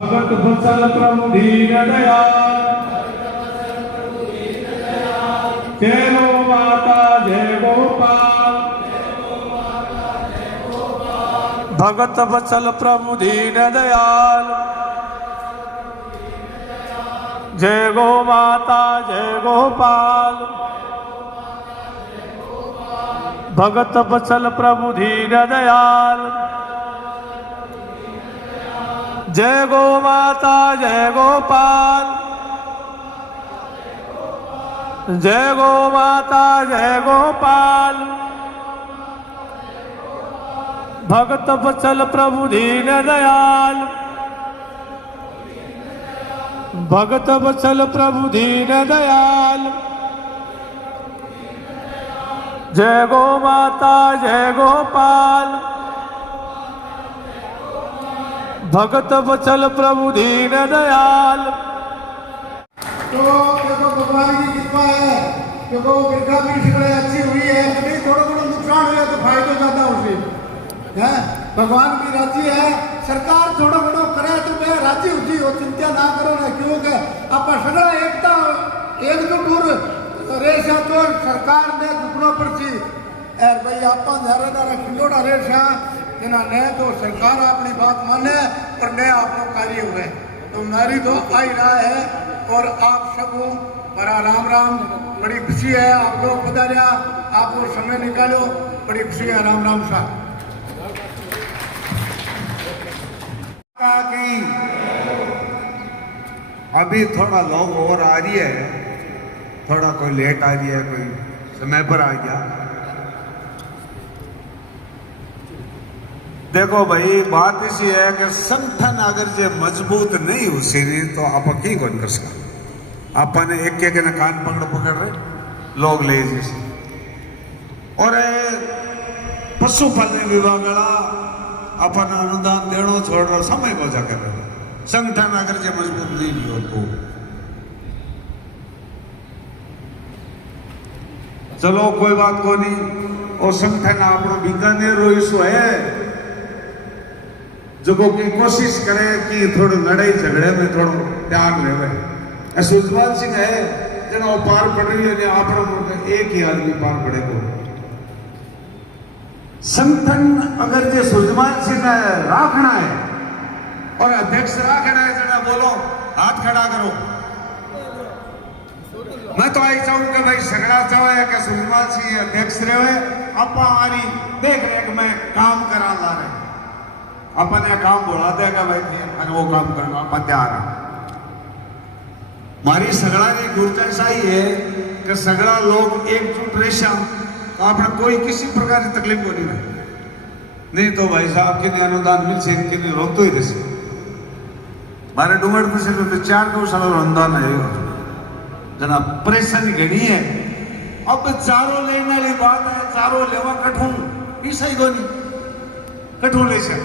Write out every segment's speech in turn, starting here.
भगत बत्सल प्रभु दीन दयाल, जय गो माता जय गोपाल। भगत बत्सल प्रभु दीन दयाल, जय गो माता जय गोपाल। भगत बत्सल प्रभु दीन दयाल, जय गो माता जय गोपाल। जय गो माता जय गोपाल। भगत बत्सल प्रभु दीन दयाल, भगत बत्सल प्रभु दीन दयाल। जय गो माता जय गोपाल। भगत बत्सल प्रभु दीन दयाल। तो देखो भगवान की कृपा है, देखो बिरखा भी ठिकड़े अच्छी हुई है, नहीं थोड़ा थोड़ा नुकसान हुआ तो फायदा ज्यादा उसे है। भगवान की राजी है, सरकार थोड़ा बड़ो करे तो मैं राजी होती हो, चिंता ना करो ना, क्योंकि आप सगड़ा एकता एकजुट रेशा तो सरकार ने घुटनों पर थी यार भाई आप खिलोड़ा रेशा इन्होंने तो सरकार अपनी बात माने और नए आप लोग कार्य हुए तो नारी तो आ ही रहा है। और आप सबको बड़ा राम राम, बड़ी खुशी है आप लोग पधारिया, आप लोग समय निकालो, बड़ी खुशी है। राम राम साहब की अभी थोड़ा लोग और आ रही है, थोड़ा कोई लेट आ रही है, कोई समय पर आ गया। देखो भाई बात इसी है कि संगठन अगर जे मजबूत नहीं हो सीरी तो आप की कौन कर सकते। अपन एक एक न कान पकड़ रहे लोग ले जैसे और पशुपालन विभाग अपन अनुदान देनो छोड़ रहा समय बोझा कर रहे। संगठन अगर जे मजबूत नहीं हो तो चलो कोई बात को नहीं। और संगठन अपनो बीकानेर रोइसो है जो की कोशिश करे कि थोड़ा लड़ाई झगड़े में थोड़ा ध्यान रहे। सुजवाल सिंह है जना पार पड़ रही है, आप एक ही आदमी पार पड़ेगा। संगठन अगर जो सुजवाल सिंह राखना है और अध्यक्ष राखना है, जना बोलो हाथ खड़ा करो। मैं तो आई चाहूँ कि भाई सगड़ा चाहे कि सुजवाल सिंह अध्यक्ष रहे, आप हमारी देख रेख में काम करा ला रहे, अपन ये काम बढ़ा देगा भाई और वो काम करना अपन तैयार है। मारी सगड़ा की गुरजाइश आई है कि सगड़ा लोग एकजुट रेशा तो आपने कोई किसी प्रकार की तकलीफ को नहीं है। नहीं तो भाई साहब किन्हें अनुदान मिल से किन्हें रोक तो ही रहे। मारे डूंगर से तो 4 गौशाला अनुदान है जना परेशानी घनी है। अब चारों लेने वाली बात है, चारों लेवा कठू ईसा ही नहीं कठू ले से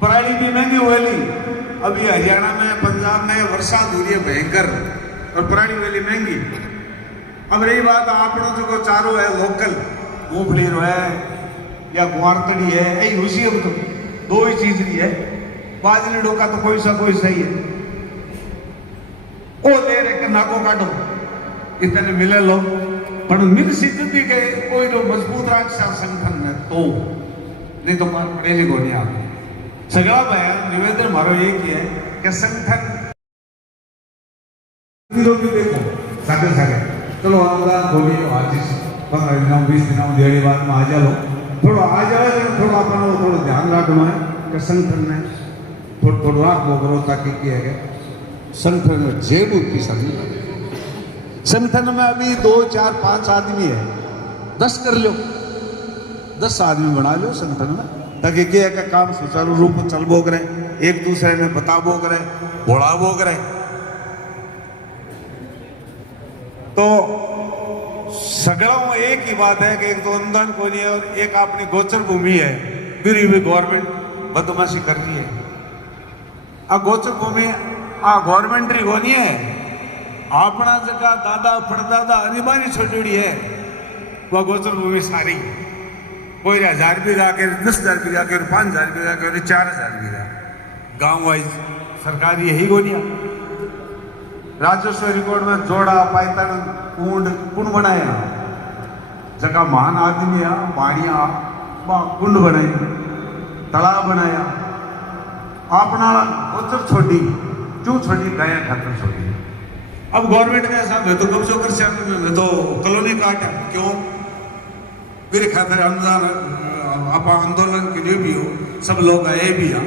पराली भी महंगी हुई। अभी हरियाणा में पंजाब में वर्षा हो रही है भयंकर और पराली वाली महंगी। अब रही बात आपनो जो चारों है लोकल मूंगफली है या गुआरतड़ी है, यही उसी अब तो 2 ही चीज नहीं है। बाजरी डोका तो कोई सा कोई सही है, ओ ले रे नाको काटो इतने मिले लो पर मिल सिद्ध भी गए कोई तो मजबूत राक्षा संगठन में तो नहीं तो मार पड़ेगी को नहीं आगे। सगड़ा बयान निवेदन मारो एक ही है कि संगठन विरोधी देखो सागे सागे चलो अनुदान खोली आज 15 दिन 20 दिन डेढ़ी बात में आ जाओ थोड़ा आ जाए थोड़ा अपन थोड़ा ध्यान रखना है कि संगठन में थोड़ा थोड़ा लाख वो करो ताकि किया गया संगठन में जेब की सभी संगठन में अभी 2 4 5 आदमी है, 10 कर लो, 10 आदमी बना लो संगठन में ताकि क्या है काम सुचारू रूप में चलबो करे, एक दूसरे में बताबो करे, बोलाबो करे। तो सगड़ा में एक ही बात है कि एक तो अनुदान को नहीं है और एक अपनी गोचर भूमि है, फिर भी गवर्नमेंट बदमाशी कर रही है। आ गोचर भूमि आ गवर्नमेंट री को नहीं है, अपना जगह दादा परदादा अनिबानी छोड़ी है वह गोचर भूमि सारी। कोई 1000 बीघा के 10,000 बीघा के 5,000 बीघा के 4,000 बीघा गांव वाइज सरकारी यही गोनिया राजस्व रिकॉर्ड में जोड़ा पाइतन कुंड बनाया जगह महान आदमी आ बाड़िया कुंड बनाई तालाब बनाया अपना गोचर छोड़ी क्यों छोड़ी गाय खातर छोड़ी। अब गवर्नमेंट का ऐसा मैं तो कब्जो कर मैं तो कॉलोनी काटा क्यों मेरे खातर अनुदान आप आंदोलन के लिए भी हो सब लोग आए भी आ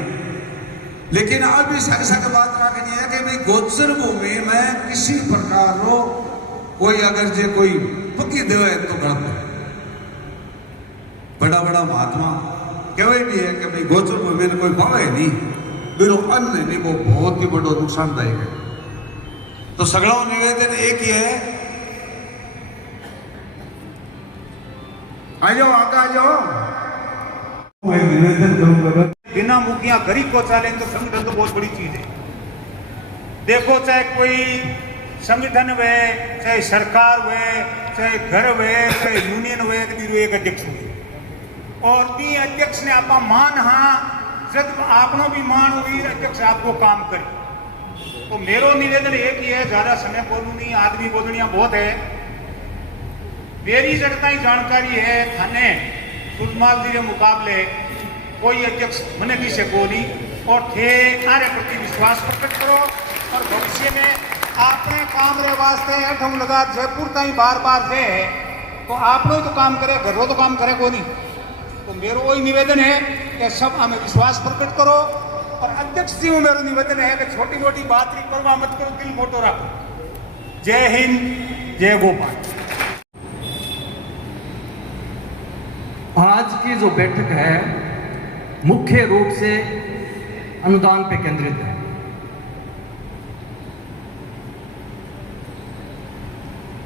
लेकिन अब इस ऐसा की बात रखनी है कि भाई गोचर भूमि में किसी प्रकार रो कोई अगर जे कोई पक्की देवे तो गलत है। बड़ा बड़ा महात्मा कहवे भी है कि भाई गोचर भूमि में कोई भावे नहीं बिरो अन्न नहीं वो बहुत ही बड़ो नुकसानदायक है। तो सगड़ा निवेदन एक ही है आ जाओ आगे आ जाओ मैं निवेदन करूंगा बिना मुखिया गरीब को चाले तो संगठन तो बहुत बड़ी चीज है। देखो चाहे कोई संगठन हुए चाहे सरकार हुए चाहे घर हुए चाहे यूनियन हुए एक अध्यक्ष हुए और ती अध्यक्ष ने आपा मान हाँ जब आपनो भी मान हुई अध्यक्ष आपको काम करे। तो मेरो निवेदन एक ही है ज्यादा समय बोलू नहीं आदमी बोलनिया बहुत है। मेरी जगता ही जानकारी है थाने सुजमाल जी के मुकाबले कोई अध्यक्ष मने की से को नहीं और थे आरे प्रति विश्वास प्रकट करो और भविष्य में आपने काम रे वास्ते हम लगा जयपुर ताई बार बार दे तो आप लोग तो काम करे घर तो काम करे को नहीं। तो मेरो वही निवेदन है कि सब हमें विश्वास प्रकट करो और अध्यक्ष जी को मेरो निवेदन है कि छोटी मोटी बात नहीं करवा मत करो दिल मोटो रखो। जय हिंद जय गोपाल। आज की जो बैठक है मुख्य रूप से अनुदान पे केंद्रित है।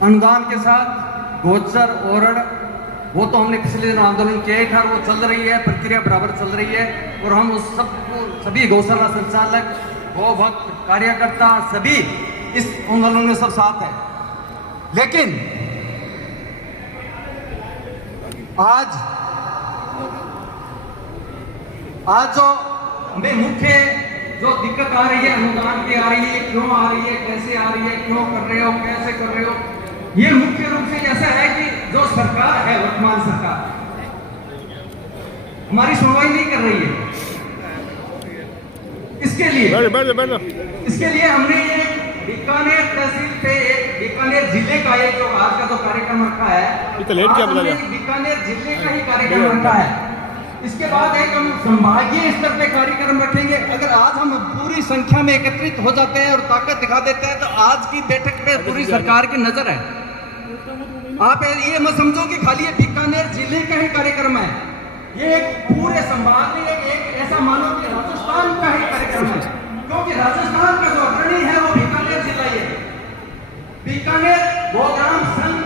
अनुदान के साथ गोचर ओरड़ वो तो हमने पिछले दिन आंदोलन किया था वो चल रही है प्रक्रिया बराबर चल रही है और हम उस सबको सभी गौशाला संचालक गौ भक्त कार्यकर्ता सभी इस आंदोलन में सब साथ है। लेकिन आज जो हमें मुख्य जो दिक्कत आ रही है अनुदान की आ रही है क्यों आ रही है कैसे आ रही है क्यों कर रहे हो कैसे कर रहे हो ये मुख्य रूप से ऐसा है कि जो सरकार है वर्तमान सरकार हमारी सुनवाई नहीं कर रही है। इसके लिए हमने ये बीकानेर तहसील पे बीकानेर जिले का एक जो आज का जो कार्यक्रम रखा है हमने बीकानेर जिले का ही कार्यक्रम रखा है। इसके बाद एक हम संभागीय स्तर पे कार्यक्रम रखेंगे। अगर आज हम पूरी संख्या में एकत्रित हो जाते हैं और ताकत दिखा देते हैं तो आज की बैठक पे पूरी सरकार की नजर है। आप ये मत समझो कि खाली ये बीकानेर जिले का ही कार्यक्रम है, ये एक पूरे संभाग में एक ऐसा मानो कि राजस्थान का ही कार्यक्रम है क्योंकि राजस्थान का जो अग्रणी है वो बीकानेर जिला ही है। बीकानेर गौग्राम संघ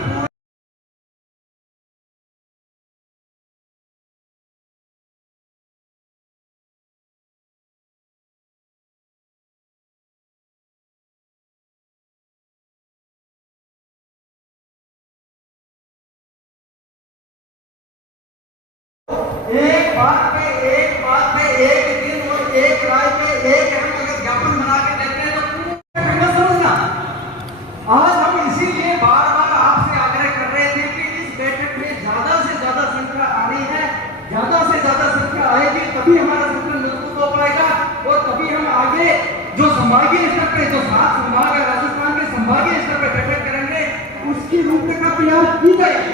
एक बात पे एक दिन और एक राय पे एक हम अगर ज्ञापन बना के देते हैं तो समझना। आज हम इसीलिए बार बार आपसे आग्रह कर रहे थे कि इस बैठक में ज्यादा से ज्यादा संख्या आ रही है, ज्यादा से ज्यादा संख्या आएगी तभी हमारा संगठन मजबूत हो पाएगा और तभी हम आगे जो संभागीय स्तर पे जो 7 संभाग है राजस्थान के संभागीय स्तर पे बैठक करेंगे उसकी रूपरेखा तैयार की जाएगी।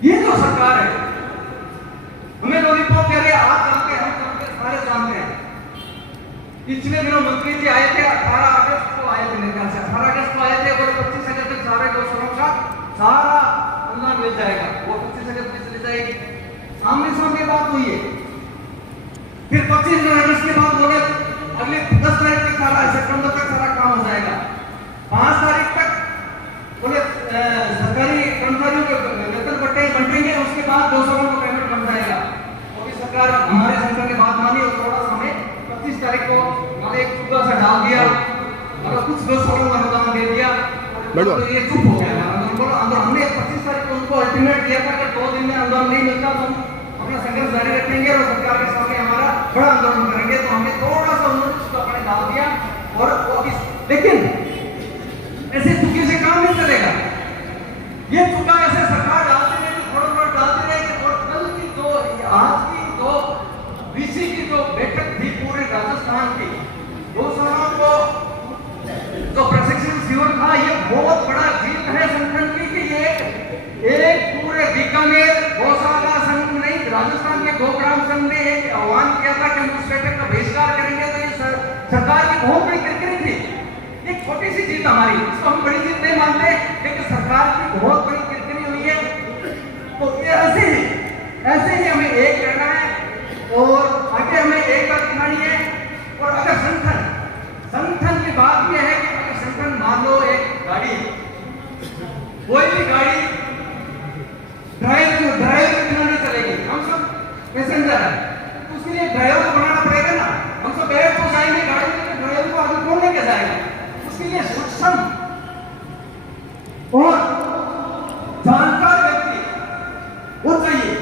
ये जो सरकार है हमें लॉलीपॉप कह रहे आज चलते हम चलते सारे जानते हैं। पिछले दिनों मंत्री जी आए थे 18 अगस्त को आए थे मेरे ख्याल से 18 अगस्त को आए थे और 25 अगस्त तक सारे गौशालाओं का सारा अनुदान मिल जाएगा वो 25 अगस्त में चली जाएगी। सामने सामने बात हुई है। फिर 25 अगस्त के बाद बोले अगले 10 तारीख तक सारा सितंबर तक सारा काम हो जाएगा। 5 तारीख तक बोले सरकारी कर्मचारियों के वेतन बट्टे बंटेंगे उसके बाद 200 का पेमेंट बन जाएगा। और सरकार हमारे संगठन ने बात मानी और थोड़ा सा हमें 25 तारीख को हमारे एक सूबा से डाल दिया और कुछ 200 का अनुदान दे दिया तो ये चुप हो गया। हमने 25 तारीख को उनको अल्टीमेट दिया था कि 2 दिन में अनुदान नहीं मिलता तो अपना संघर्ष जारी रखेंगे और सरकार के सामने हमारा बड़ा आंदोलन करेंगे। तो हमने थोड़ा सा उन्होंने उसको अपने डाल दिया और लेकिन ऐसे चुकी से काम नहीं चलेगा। ये चुका ऐसे सरकार डालती रहेगी, थोड़ा थोड़ा डालती रहेगी। और कल की जो आज की जो बीसी की जो बैठक थी पूरे राजस्थान की, गौशालाओं को जो प्रशिक्षण शिविर था, ये बहुत बड़ा जीत है संगठन की कि ये एक पूरे बीकानेर गौशाला संघ ने, राजस्थान के गोग्राम संघ ने एक आह्वान किया था कि हम उस बैठक का बहिष्कार करेंगे। तो ये सरकार की बहुत बड़ी किरकिरी थी। एक छोटी सी जीत हमारी, इसको हम बड़ी जीत नहीं मानते, लेकिन सरकार की बहुत बड़ी किरकिरी हुई है। तो ये ऐसे ही हमें एक करना है और आगे हमें एकता दिखानी है। और अगर संगठन की बात यह है कि अगर संगठन मान लो एक गाड़ी, कोई भी गाड़ी ड्राइवर बिना नहीं चलेगी, हम सब पैसेंजर है, तो उसके लिए ड्राइवर को बनाना पड़ेगा ना। हम सब बैठ तो जाएंगे गाड़ी में, ड्राइवर को आगे कौन लेके जाएगा? उसके लिए सक्षम और जानकार व्यक्ति वो चाहिए।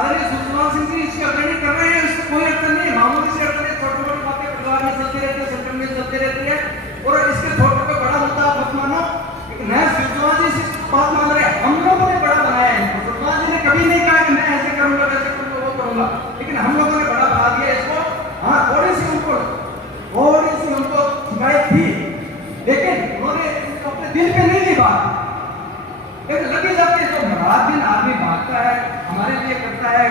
आदरणीय सुषमा सिंह जी इसकी अग्रणी कर रहे हैं, इसको कोई अड़चन नहीं, मामूली से अड़चन है, छोटी मोटी बातें परिवार में चलती रहती है, संगठन में चलती रहती है। और इसके छोटे पे बड़ा मुद्दा आप मत मानो। मैं सुषमा जी से बात मान रहे, हम लोगों ने बड़ा बनाया है। सुषमा जी ने कभी नहीं कहा कि मैं ऐसे करूंगा वैसे करूंगा वो करूंगा, लेकिन हम लोगों ने बड़ा बना दिया इसको। हाँ, थोड़ी सी उनको शिकायत थी, लेकिन उन्होंने अपने दिल पे नहीं ली बात, लेकिन लगी जाती है। तो रात दिन आदमी भागता है, हमारे लिए करता है,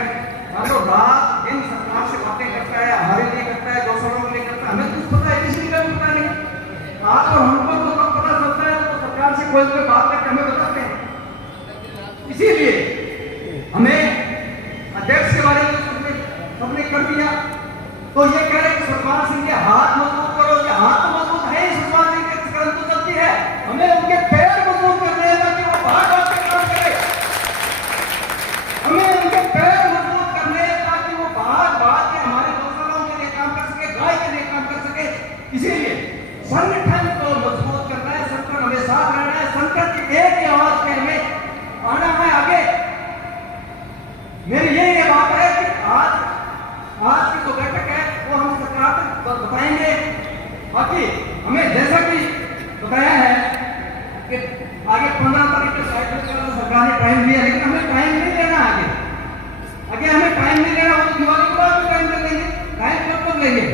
मानो रात दिन सरकार से बातें करता है, हमारे लिए करता है, गौशालों के लिए करता है। हमें कुछ पता है, किसी का भी पता नहीं। आप और हमको तो कब पता चलता है तो सरकार से कोई कोई बात करके हमें बताते हैं। इसीलिए हमें अध्यक्ष के बारे में सबने कर दिया। तो ये कह रहे कि सुषमा सिंह के हाथ मजबूत करो, कि हाथ तो मजबूत है ही, सुषमा सिंह के कदम तो चलती है, हमें उनके पैर मजबूत करने हैं ताकि वो बाहर के काम करे। हमें उनके पैर मजबूत करने हैं ताकि वो बाहर के हमारे गौशालाओं के लिए काम कर सके, गाय के लिए काम कर सके। इसीलिए संगठन को मजबूत करना है, संगठन हमें साथ रहना है, संगठन की एक ही आवाज में हमें आना है आगे। मेरी यही बात है कि आज की जो बैठक है वो हम सरकार तक बताएंगे। बाकी हमें जैसा कि बताया है कि आगे 15 तारीख के साइड में सरकार ने टाइम दिया, लेकिन हमें टाइम नहीं लेना आगे हमें टाइम नहीं लेना। वो दिवाली के बाद भी टाइम ले लेंगे, टाइम कब लेंगे?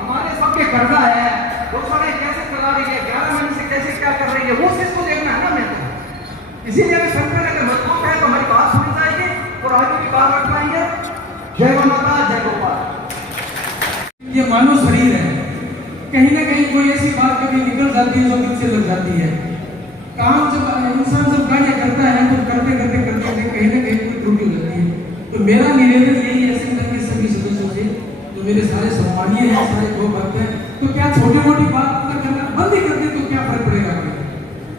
हमारे सबके कर्जा है, गौशालाएं कैसे चला रही है, 11 महीने से कैसे क्या कर रही है, वो चीज को देखना है ना हमें। तो इसीलिए अगर संगठन अगर मजबूत है तो हमारी बात सुनी जाएगी और आगे भी बात रख पाएंगे। जय माता, जय गोपाल। ये मानव शरीर है, कहीं ना कहीं कोई ऐसी बात कभी निकल जाती है जो दिल से लग जाती है। काम जब इंसान जब कार्य करता है तो करते कहीं ना कहीं कोई त्रुटि हो जाती है। तो मेरा निवेदन यही है संगठन के सभी सदस्यों से, तो मेरे सारे सम्मानीय हैं, सारे दो भक्त हैं, तो क्या छोटी मोटी बात करना बंद ही कर दे तो क्या फर्क पड़ेगा?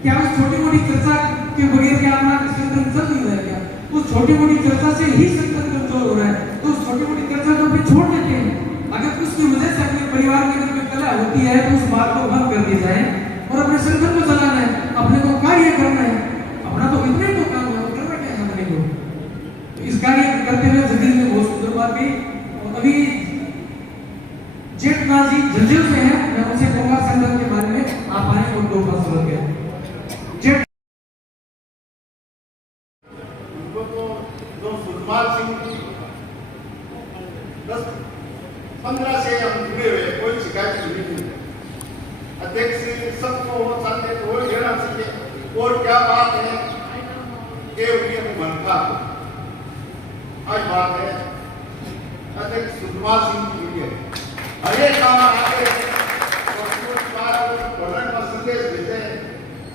क्या उस छोटी मोटी चर्चा के बगैर क्या हमारा संगठन चल नहीं रहा है? क्या उस छोटी मोटी चर्चा से ही संगठन कमजोर हो रहा है? तो उस छोटी मोटी चर्चा को फिर छोड़ देते हैं। अगर उसकी वजह से अपने परिवार के अंदर कला होती है तो उस बात को बंद कर दिया जाए और अपने संगठन को चलाना है, अपने को कार्य करना है। अपना तो इतना ही तो काम है, करना क्या है अपने को? तो इस कार्य करते हुए जगदीश ने बहुत सुंदर बात की। और अभी जेठनाथ जी झंझर से हैं, मैं उनसे कहूंगा संगठन के बारे में आप आए और दो बात सुन के। सुषमा सिंह 10-15 से हम जुड़े हुए, कोई शिकायत नहीं। अध्यक्ष सबको हो सकते तो लेना चाहिए। और क्या बात है कि उनके मनता आज बात है अध्यक्ष सुषमा सिंह की लिए हर एक काम आगे भरण का संदेश देते हैं।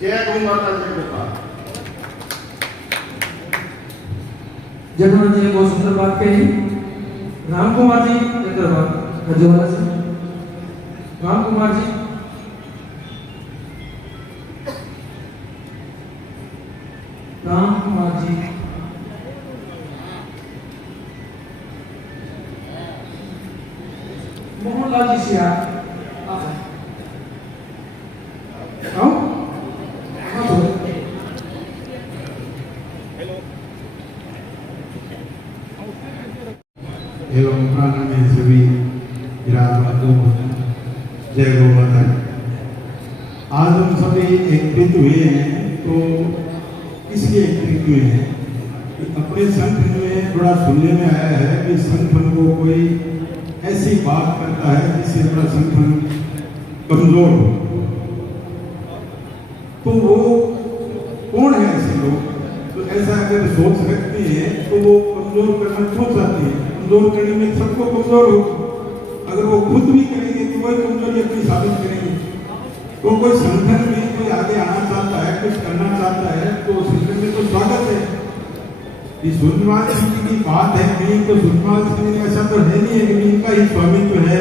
जय गौ माता, जय गोपाल। जगन्नाथ जी ने बहुत सुंदर बात कही। राम कुमार जी हैदराबाद हजवाला से, राम कुमार जी। राम कुमार जी, मोहनलाल जी से आप सभी विराजमान हैं। जय गौ माता। आज हम सभी एकत्रित हुए हैं तो इसलिए एकत्रित हुए हैं कि अपने संगठन में बड़ा सुनने में आया है कि संगठन को कोई ऐसी बात करता है जिससे बड़ा संगठन कमजोर हो। तो वो कौन है ऐसे लोग? तो ऐसा अगर सोच रखते हैं तो वो कमजोर करना क्यों चाहते हैं? कमजोर करने में सबको कमजोर हो। अगर वो खुद भी करेंगे तो वही कमजोरी अपनी साबित करेंगे। तो कोई संगठन में कोई आगे आना चाहता है, कुछ करना चाहता है तो संगठन में तो स्वागत है। ये सूर्यपाल सिंह जी की बात है कहीं तो सूर्यपाल सिंह ने ऐसा तो है नहीं है कि इनका ही स्वामित्व है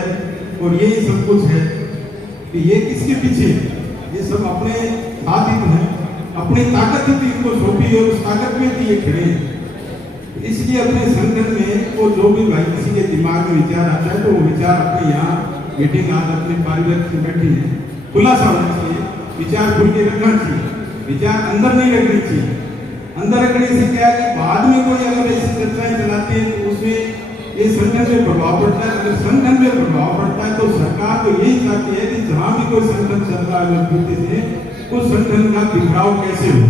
और यही सब कुछ है कि ये किसके पीछे? ये सब अपने साथ ही हैं, अपनी ताकत ही इनको सौंपी और उस ताकत में भी ये खड़े हैं। इसलिए अपने संगठन में वो जो भी भाई किसी के दिमाग में विचार आता है तो वो विचार अपने यहाँ मीटिंग आज अपने पारिवारिक में बैठी है, खुलासा होना चाहिए, विचार खुल के रखना चाहिए, विचार अंदर नहीं रखने चाहिए। अंदर रखने से क्या है कि बाद में कोई अगर ऐसी चर्चाएं चलाते हैं तो उसमें ये संगठन में प्रभाव पड़ता है। अगर संगठन में प्रभाव पड़ता है तो सरकार तो यही चाहती है कि जहां भी कोई संगठन चल रहा है मजबूती से उस संगठन का बिखराव कैसे हो।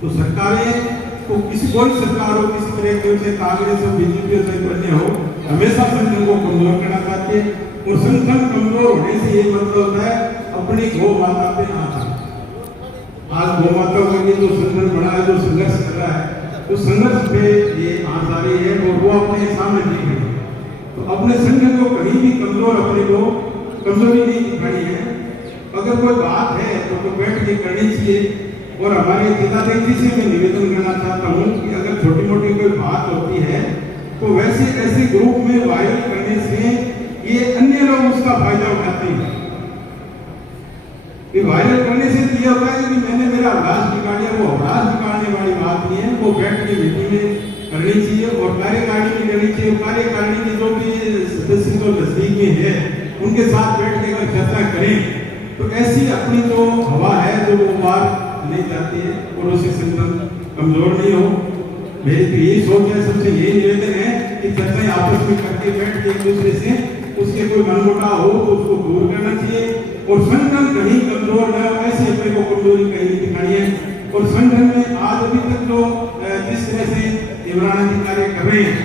तो सरकारें तो किसी कोई सरकार हो, किसी तरह के चाहे कांग्रेस हो, बीजेपी हो, चाहे अन्य हो, हमेशा संगठन को कमजोर करना चाहती है। और संगठन कमजोर होने से ये मतलब होता है अपनी गौ माता पे आना। आज गौ माता के लिए जो संगठन बना है, जो संघर्ष कर रहा है, तो संघर्ष पे ये आंच आ रही है और वो अपने सामने दिख रही है। तो अपने संगठन को कहीं भी कमजोर अपने को कमजोरी नहीं दिखानी है। अगर कोई बात है तो बैठ के करनी चाहिए। और हमारे जिलाध्यक्ष जी से मैं निवेदन करना चाहता हूँ कि अगर छोटी मोटी कोई बात होती है तो वैसे ऐसे ग्रुप में वायरल करने से ये अन्य लोग उसका फायदा उठाते हैं। वायरल करने से ये होता है कि मैंने मेरा अभ्यास बिगाड़ दिया, वो अभ्यास बिगाड़ने वाली बात नहीं है। वो बैठ के मीटिंग में करनी चाहिए और कार्यकारिणी में करनी चाहिए। कार्यकारिणी के जो भी सदस्य जो नजदीक में है उनके साथ बैठ के अगर चर्चा करें तो ऐसी अपनी जो हवा है जो वो बात नहीं जाती है और उससे संगठन कमजोर नहीं हो। मेरी तो यही सोच है, सबसे यही निवेदन है कि चर्चाएं आपस में करके बैठ के एक दूसरे से उसके कोई मनमुटाव हो तो उसको दूर करना चाहिए। और संगठन कहीं कमजोर न हो ऐसे अपने को कमजोरी कहीं नहीं दिखानी है। और संगठन में आज अभी तक जो जिस तरह से इमरान जी कार्य कर रहे हैं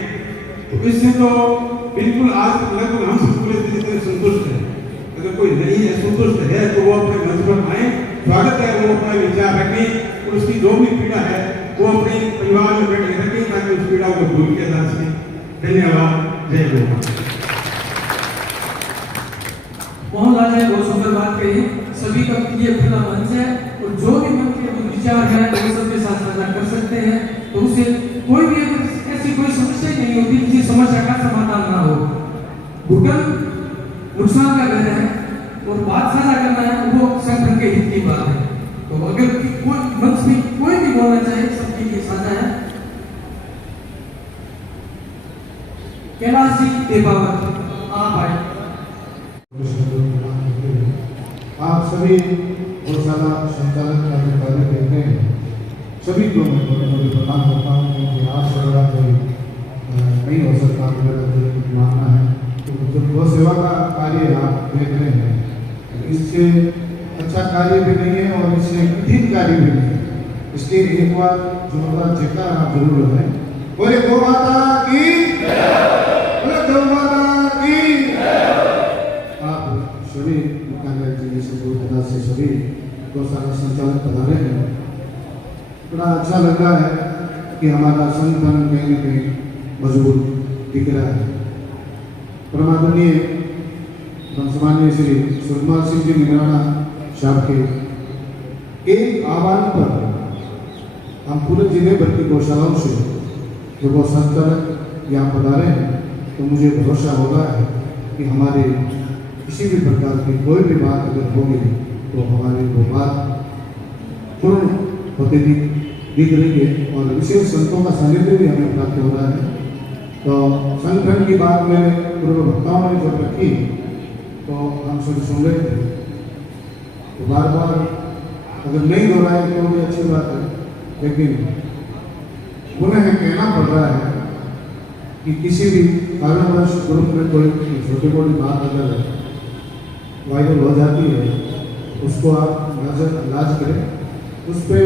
तो इससे तो बिल्कुल आज लगभग हम सब पूरे तरीके से संतुष्ट हैं। अगर कोई नहीं है संतुष्ट है तो वो अपने मंच पर आए, स्वागत है। वो अपना विचार रखें और उसकी जो भी पीड़ा है वो अपने परिवार में बैठ के रखें ताकि उस पीड़ा को दूर किया जा सके। धन्यवाद। जय गौ। मोहनलाल ने बहुत सुंदर बात कही। सभी का ये खुला मंच है और जो भी मन के विचार है वो सबके साथ साझा कर सकते हैं। तो उससे कोई भी ऐसी कोई समस्या नहीं होती किसी समस्या का समाधान ना हो। घुटन नुकसान का घर है और बात साझा करना है वो संगठन के हित की बात है। तो अगर कोई मंच में कोई भी बोलना चाहे सबके लिए साझा है। कैलाश जी देवावत आप आए। आप सभी गौशाला संचालक कार्य देखते हैं, सभी को मैं बहुत प्रदान करता हूँ क्योंकि आज से बड़ा कोई नहीं हो सकता मेरा मानना है। तो जब गौ सेवा का कार्य आप देख रहे हैं इससे अच्छा कार्य भी नहीं है और इससे कठिन कार्य भी नहीं है। इसलिए एक बार जोरदार जयकार आप जरूर लगाएं। बोले गौ माता की, बोले गौ माता की। आप सभी मुख्यालय से सभी गौशाला संचालक पधारे हैं। बड़ा अच्छा लग रहा है कि हमारा संगठन कहीं न कहीं मजबूत दिख रहा है। परमादरणीय सम्माननीय श्री सूर्यपाल सिंह जी निगराना साहब के एक आह्वान पर हम पूरे जिले भर की गौशालाओं से जो गौ संचालक यहाँ पधारे हैं तो मुझे भरोसा हो रहा है कि हमारे किसी भी प्रकार की कोई भी बात अगर होगी तो हमारी वो बात पूर्ण होते दिख रही है और विशेष संतों का सानिध्य भी हमें प्राप्त हो रहा है। तो संगठन की बात में पूर्व वक्ताओं ने जब रखी तो हम सब सुन रहे थे तो बार बार अगर नहीं दोहराए तो भी अच्छी बात है, लेकिन पुनः कहना पड़ रहा है कि किसी भी कारणवश ग्रुप में कोई छोटी मोटी बात अगर वायरल हो जाती है उसको आप नजरअंदाज करें, उस पर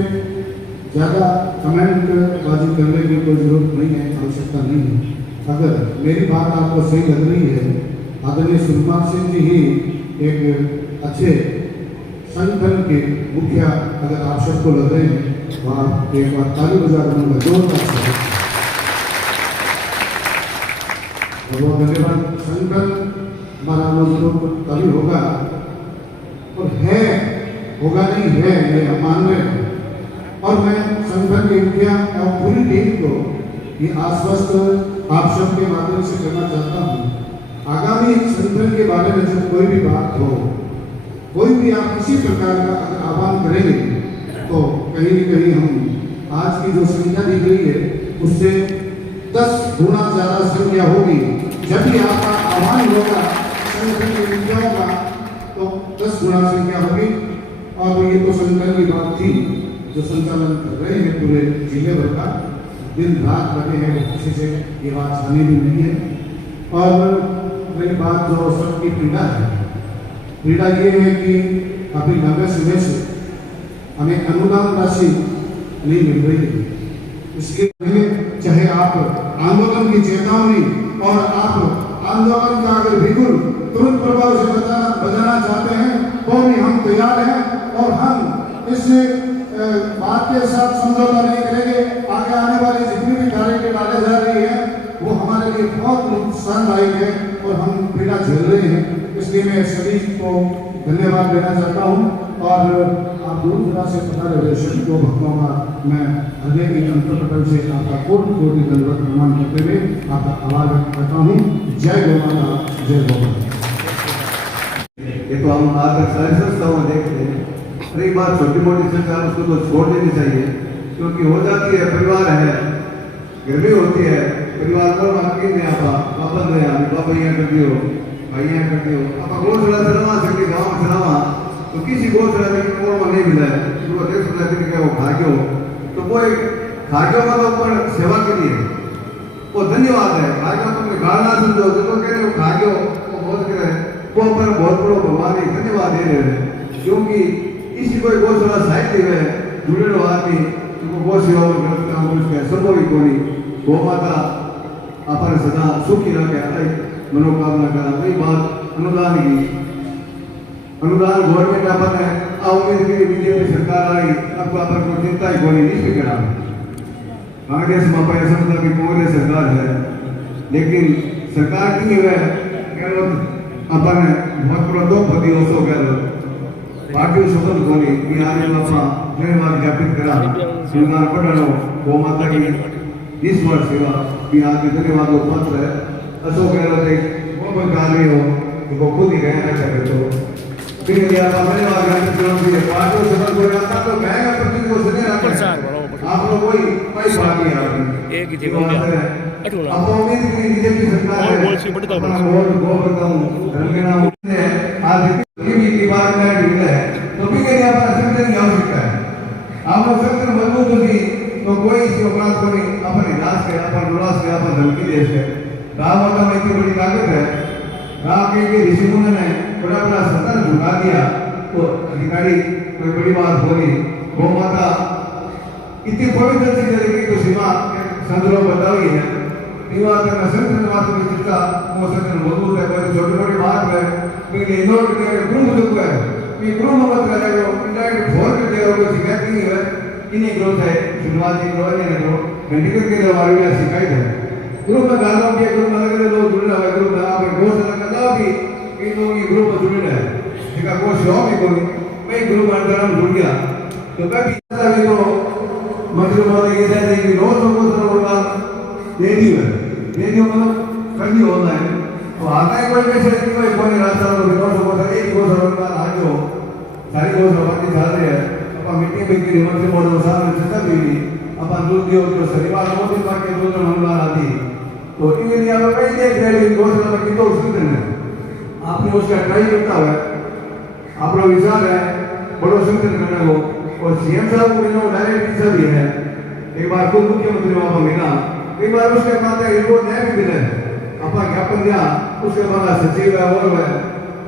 ज़्यादा कमेंट बाजी करने की कोई ज़रूरत नहीं है, आवश्यकता नहीं है। अगर मेरी बात आपको सही लग रही है, आदरणीय सुकुमार सिंह जी ही एक अच्छे संगठन के मुखिया अगर आप सबको लग रहे हैं तो आप एक बार ताली बजा दूंगा जोरदार से। वो धन्यवाद। संगठन हमारा मजबूत तभी होगा और है, होगा नहीं है, ये हम मान रहे हैं। और मैं संगठन के मुखिया और पूरी टीम को ये आश्वस्त आप सबके माध्यम से करना चाहता हूँ, आगामी संगठन के बारे में जब कोई भी बात हो, कोई भी आप किसी प्रकार का अगर आह्वान करेंगे तो कहीं न कहीं हम आज की जो संख्या दी गई है उससे 10 गुना ज़्यादा संख्या होगी। जब भी आपका आह्वान होगा संगठन के मुखियाओं का तो 10 गुना संख्या होगी। और ये तो संगठन की बात थी जो संचालन कर रहे हैं पूरे जिले भर का, दिन रात लगे हैं, किसी से ये बात छानी भी नहीं है। और मेरी बात जो सबकी पीड़ा है, पीड़ा ये है कि अभी लंबे समय से हमें अनुदान राशि नहीं मिल रही है। इसके लिए चाहे आप आंदोलन की चेतावनी और आप आंदोलन का अगर बिल्कुल तुरंत प्रभाव से बजाना चाहते हैं तो भी हम तैयार हैं और हम इस बात के साथ समझौता नहीं करेंगे। आगे आने वाली जितनी भी गारंटी डाले जा रही है वो हमारे लिए बहुत नुकसानदायक है और हम पीड़ा झेल रहे हैं। इसलिए मैं सभी को धन्यवाद देना चाहता हूँ और आप दूर दराज से पता रहे सभी को भक्तों का मैं हृदय की अंतर्पटल से आपका कोटि कोटि दंडवत प्रणाम करते हुए आपका आभार व्यक्त करता हूँ। जय गौ माता, जय गौ माता। ये तो हम आज तक सारी संस्थाओं में देखते हैं, हर एक बात छोटी मोटी संस्था उसको तो छोड़ देनी चाहिए, क्योंकि हो जाती है, परिवार है, गर्मी होती है, परिवार को मांगे नहीं आता, पापा नहीं आ, पापा यहाँ कर दियो, भाई यहाँ कर दियो, आप गौशाला चलावा सकते, गाँव में चलावा, तो किसी गौशाला में कोई नहीं मिला है, तो देख सकता है कि वो भाग्यो, तो वो एक भाग्यो का तो ऊपर सेवा के लिए, वो धन्यवाद है, भाग्यो तुमने गाना समझो, जो कह रहे हो भाग्यो, वो बहुत कह रहे हैं, वो पर बहुत बड़ो भगवान ही धन्यवाद दे रहे हैं, क्योंकि इसी कोई गौशाला साहित्य है, जुड़े रहो आदमी, तो गौ सेवा में गलत काम हो उसका संभव ही कोई, गौ माता अपन सदा सुखी रखे, मनोकामना करा। वही बात अनुदान की, अनुदान गवर्नमेंट अपन है, उम्मीद की बीजेपी सरकार आई, आपको अपन को चिंता ही कोई नहीं करा। कांग्रेस में अपन ऐसा मतलब कि कांग्रेस सरकार है, लेकिन सरकार की है अपन बहुत बड़ा दो पति हो सो गया पार्टी स्वतंत्र होनी कि आने बापा धन्यवाद ज्ञापित करा श्रीमान पढ़ो गौ माता की इस वर्ष सेवा भी आपके धन्यवाद को पत्र है। अशोक गहलोत एक वो आदमी हो तो खुद ही कहना चाहे तो फिर यदि आप धन्यवाद ज्ञापित करो पार्टी स्वतंत्र हो जाता तो कहेगा प्रति को सुने रखें आप लोग कोई बात नहीं आपकी एक ही जगह अब उम्मीद की बीजेपी सरकार है अपना वोट गो बताऊं धर्म के नाम है आज की बात में ढूंढ है तो भी के लिए अपना संगठन की आवश्यकता है। आप लोग संगठन मजबूत होगी तो कोई इस अपराध को नहीं अपन इलाज के अपन उल्लास के अपन धमकी देश के गाँव माता में इतनी बड़ी ताकत है। गाँव के ऋषि मुनि ने बड़ा बड़ा सत्ता झुका दिया तो अधिकारी कोई बड़ी बात हो रही। गौ माता इतनी पवित्र चीज है कि तो सीमा संदर्भ बताई है दीवार का संगठन मात्र की चिंता वो संगठन मजबूत है। कोई छोटी मोटी बात है कि इग्नोर करके गुरु मुझे है कि गुरु मत करेगा इंडायरेक्ट फोन कर देगा कोई शिकायत नहीं है इन्हीं ग्रोथ है शुरुआत की ग्रोथ नहीं है घंटे के हमारे लिए शिकायत है ग्रुप में गालों के ग्रुप में अलग लोग जुड़े हुए ग्रुप में आप घोष लगा भी इन लोगों की ग्रुप में जुड़े रहे इसका कोई शौक ही कोई मैं ग्रुप अंदर हम जुड़ गया तो कभी अभी तो मतलब वाले ये कहते हैं कि रोज को बोलना रेडियो मतलब कंडी होता है तो आता है कोई कैसे कोई कोई रास्ता तो रोज को बोलता एक को सरकार आज हो सारी को सरकार चल रही है अपन मीटिंग में की रिमोट से मोड़ सामने चर्चा भी अपन दूध दियो तो शनिवार को दिन के दूध मंगलवार आती तो इन लिया में कई देख रहे हैं घोषणा में कितो उसकी है आपने उसका ट्राई करता हुआ आप लोग विचार है बड़ो संकट करने को और सीएम साहब को डायरेक्ट भी है एक बार खुद मुख्यमंत्री वहां पर मिला कई बार उसके बाद रिपोर्ट नहीं भी मिले अपना ज्ञापन दिया उसके बाद सचिव है और है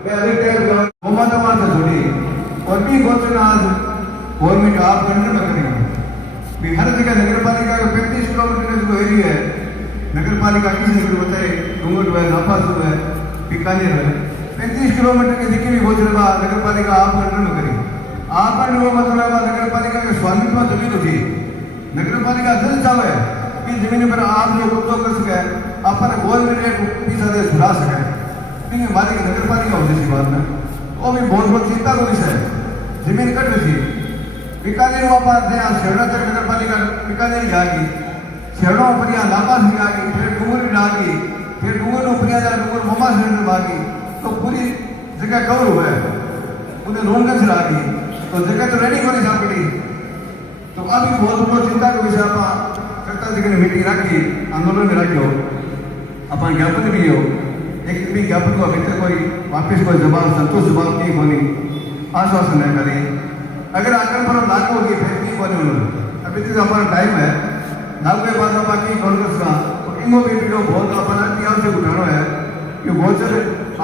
मैं अधिक टाइम का मोहम्मद अमान से जुड़ी और भी घोषणा आज गवर्नमेंट आप कंट्रोल में करेंगे भी हर जगह नगर पालिका का 35 किलोमीटर का जो एरिया है नगर पालिका किसी ने बताए डूंगर है नापासू है बीकानेर है 35 किलोमीटर के जितनी भी घोषणा नगर पालिका आप कंट्रोल में करेंगे आप मतलब नगर पालिका के स्वामित्व जमीन थी नगर पालिका जल चाहे कि जमीन पर आप जो कब्जो कर सके अपन गवर्नमेंट एक पैसा दे छुड़ा सके क्योंकि हमारी नगर पालिका होती सी बात में वो भी बहुत चिंता का विषय है जमीन कट रही बीकानेर वापस शेड़ा तक नगर पालिका बीकानेर जाएगी शेड़ों पर यहाँ नापास भी आएगी फिर डूंगर जाएगी फिर डूंगर ऊपर जाए डूंगर मोमा सेंटर भागी तो पूरी जगह कवर हुआ है उन्हें रोनगंज लागी तो जगह तो रेडी होनी पड़ी तो अभी बहुत चिंता का विषय आप करता जगह मीटिंग रखी आंदोलन में रखियो अपन ज्ञापन भी हो एक भी ज्ञापन को अभी तक कोई वापस कोई जवाब संतोष जवाब नहीं होनी आश्वासन न करी अगर आकर पर लागू होगी फिर नहीं बोले उन्होंने अभी तक हमारा टाइम है लागू के बाद बाकी कांग्रेस का तो इनको भी वीडियो बहुत अपन अतिहार से उठाना है कि गोचर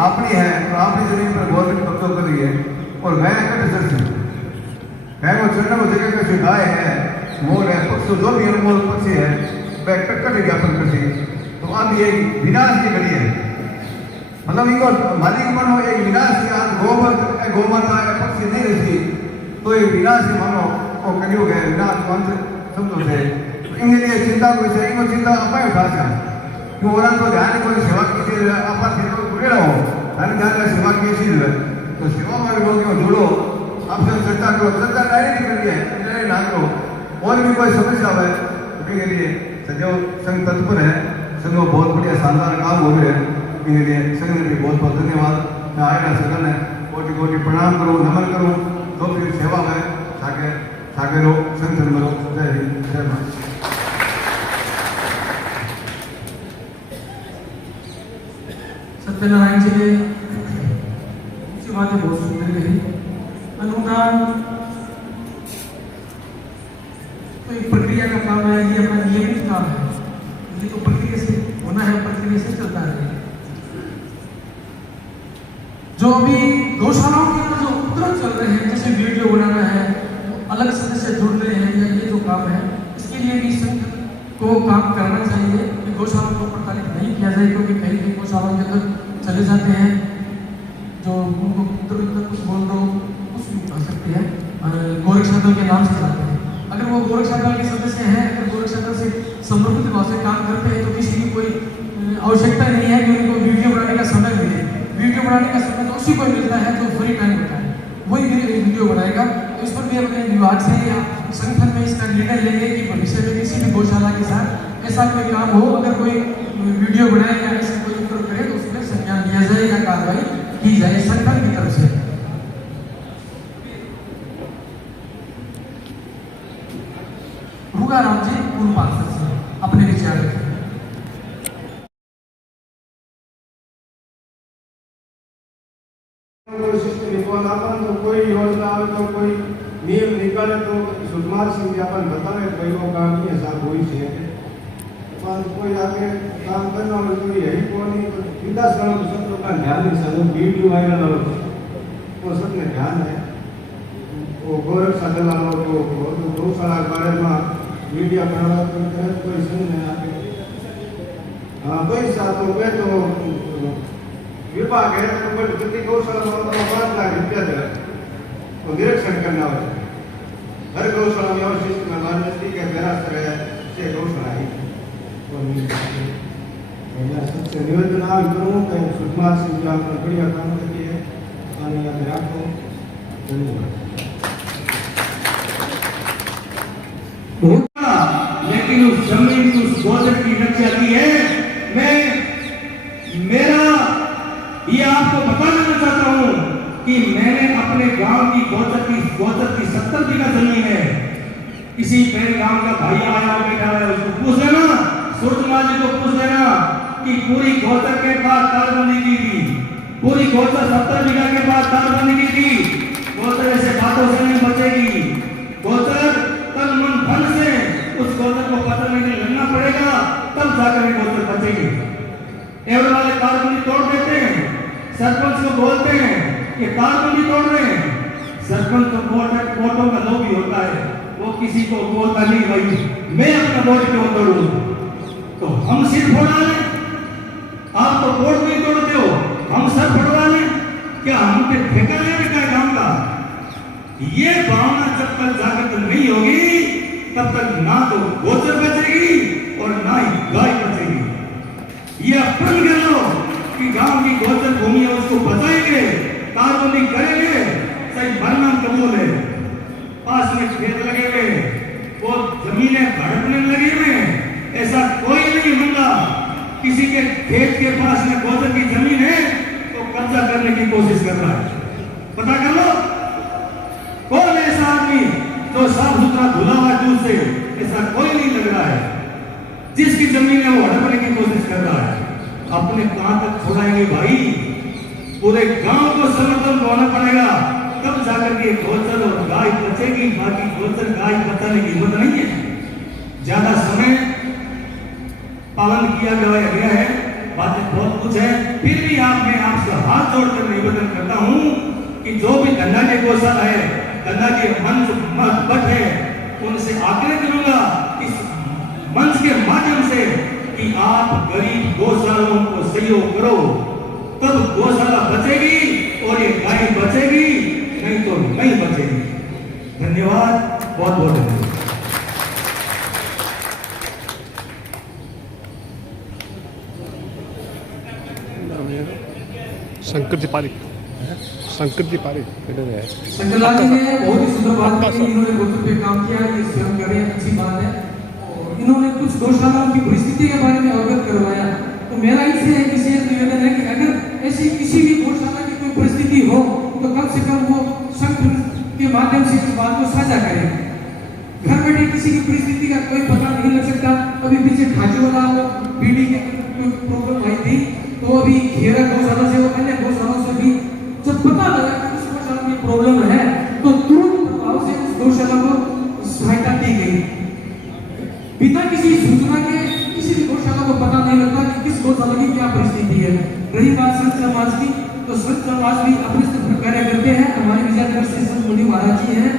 आपनी है तो आपनी जमीन पर गवर्नमेंट कब्जा कर रही है और मैं वो चढ़ना वो जगह का जो गाय है मोर है पक्षी जो भी अनमोल पक्षी है वह कट ज्ञापन करती तो अब ये विनाश की घड़ी है मतलब इनको मालिक बनो एक विनाश की आज गोमाता है पक्षी नहीं रहती तो ये विनाश ही मानो वो कलयुग है विनाश मंत्र समझो थे इनके लिए चिंता को विषय इनको चिंता अपने उठा सकते क्यों और तो ध्यान कोई सेवा कीजिए आप जुड़े रहो ध्यान ध्यान सेवा कीजिए तो सेवा में लोग जुड़ो आपसे चर्चा करो चर्चा डायरेक्ट करिए डायरेक्ट ना करो और भी कोई समस्या है उसके लिए सदैव संघ तत्पर है संघ में बहुत बढ़िया शानदार काम हो रहे हैं इनके लिए संघ ने भी बहुत बहुत धन्यवाद मैं आएगा सदन है कोटि कोटि प्रणाम करूँ नमन करूँ जो भी सेवा है सागे रो संघ धर्म रो जय हिंद जय भारत सत्यनारायण जी ने उसी बातें बहुत सुंदर कही अनुदान तो एक प्रक्रिया का काम है ये अपना नियमित काम है ये तो प्रक्रिया से होना है प्रक्रिया से चलता है जो अभी गौशालाओं के अंदर जो उपद्रव चल रहे हैं जैसे वीडियो बनाना है अलग सदस्य जुड़ रहे हैं या ये जो काम है इसके लिए भी संघ को काम करना चाहिए कि गौशालाओं को प्रताड़ित नहीं किया जाए क्योंकि कहीं कहीं गौशालाओं के अंदर चले जाते हैं जो उनको कुछ बोल दो कुछ भी कह सकते हैं गोरक्षा दल के नाम से जाते हैं अगर वो गोरक्षा दल के सदस्य हैं अगर गोरक्षा दल से समर्पित भाव से काम करते हैं तो किसी की कोई आवश्यकता नहीं है कि उनको वीडियो बनाने का समय मिले वीडियो बनाने का समय तो उसी को मिलता है जो फ्री टाइम होता है वही वीडियो बनाएगा तो इस पर भी अपने विभाग से या संगठन में इसका निर्णय लेंगे कि भविष्य में किसी भी गौशाला के साथ ऐसा कोई काम हो अगर कोई वीडियो बनाए या ऐसा कोई उपयोग करे तो उसमें संज्ञान लिया जाए या कार्रवाई की जाए संगठन की तरफ से। रुगाराम जी पूर्व पार्षद से अपने विचार रखें। तो कोई योजना आवे तो कोई नियम निकाले तो सुकुमार सिंह जी अपन बतावे कोई वो काम नहीं है साहब वही से पर कोई आगे काम करना हो तो यही कोई तो विकास करना तो सब लोग का ध्यान नहीं सब वीडियो वायरल हो वो सब में ध्यान है वो गोरक्षा दल वालों को गौशाला के बारे में मीडिया बनाना तो कोई सुन नहीं आते हाँ कोई साथ हो गए तो विभाग है तो बड़ी गति गौशाला में 5 लाख रुपया दे तो निरीक्षण करना हो हर गौशाला में अवशिष्ट में राजनीति के बेरासर है से गौशाला ही तो मैं सबसे निवेदन आप करूँ कि सुकुमार सिंह जी आपने बढ़िया काम किए हैं आने याद रखो धन्यवाद। लेकिन उस जमीन की उस गोचर की रक्षा की है मैं मेरा ये आपको बताना चाहता हूँ कि मैंने अपने गांव की गोचर की 70 बीघा जमीन है किसी मेरे गांव का भाई आया बैठा है उसको पूछ लेना सूर्यमा जी को पूछ लेना कि पूरी गोचर के बाद तारबंदी की थी पूरी गोचर 70 बीघा के बाद तारबंदी की थी गोचर ऐसे बातों से नहीं बचेगी गोचर तन मन धन से उस गोचर को पकड़ने के लिए लड़ना पड़ेगा तब जाकर गोचर बचेगी। एवं वाले कारबंदी तोड़ देते हैं, सरपंच को बोलते हैं कि कारबंदी तोड़ रहे हैं। सरपंच तो वोटों का लोभी होता है, वो किसी को बोलता नहीं भाई मैं अपना वोट क्यों तोड़ूं, तो हम सिर फोड़ा लें, आप तो वोट नहीं तोड़ते हो, हम सर फड़वा लें, क्या हम पे ठेका लेने का काम का? ये भावना जब तक जागृत नहीं होगी तब तक ना तो गोचर बचेगी और ना ही गाय बचेगी। ये अपन कह लो कि गांव की गोचर भूमि है उसको बचाएंगे, कारबंदी करेंगे, सही भरना कबूल है। पास में खेत लगे हुए, वो जमीनें भड़कने लगी हुए, ऐसा कोई नहीं होगा। किसी के खेत के पास में गोचर की जमीन है तो कब्जा करने की कोशिश कर रहा है, पता कर लो कौन ऐसा आदमी जो साफ सुथरा धुला हुआ दूध से, ऐसा कोई नहीं लग रहा है। जिसकी जमीन है वो हड़पने की कोशिश कर रहा है। अपने कहां तक छुड़ाएंगे भाई? पूरे गांव को समर्थन होना पड़ेगा तब जाकर के गोचर और गाय बचेगी, बाकी गोचर गाय बचाने की हिम्मत नहीं है। ज्यादा समय पालन किया गया है, बातें बहुत कुछ है, फिर भी मैं आपसे हाथ जोड़कर निवेदन करता हूं कि जो भी गंगा जी गौशाला है, गंगा जी मंच है, उनसे आग्रह करूंगा इस मंच के माध्यम से कि आप गरीब गौशालाओं को सहयोग करो, तब गौशाला बचेगी और ये गाय बचेगी, नहीं तो नहीं बचेगी। धन्यवाद, बहुत बहुत धन्यवाद। शंकर जी पारिक, शंकर जी पारिक शंकरलाल जी ने बहुत ही सुंदर बात कही, इन्होंने गोचर पे काम किया, ये स्वयं कर रहे हैं, अच्छी बात है। और इन्होंने कुछ गौशालाओं की परिस्थिति के बारे में अवगत करवाया। तो मेरा इससे एक विशेष निवेदन है कि अगर ऐसी किसी भी गौशाला की कोई परिस्थिति हो तो कम से कम वो संघ के माध्यम से इस बात को साझा करें। घर बैठे किसी की परिस्थिति का कोई पता नहीं लग सकता। अभी पीछे खाजूवाला बीडी के कोई प्रॉब्लम आई थी, तो अभी खेरा गौशाला से वो अन्य गौशालाओं से भी जब पता लगा कि उस गौशाला में प्रॉब्लम है तो तुरंत प्रभाव से उस गौशाला को सहायता दी गई। बिना किसी सूचना के किसी भी गौशाला को पता नहीं लगता कि किस गौशाला की क्या परिस्थिति है। रही बात संत समाज की, तो संत समाज भी अपने स्तर पर कार्य करते हैं। हमारे विजयनगर से संत मुनि महाराज जी हैं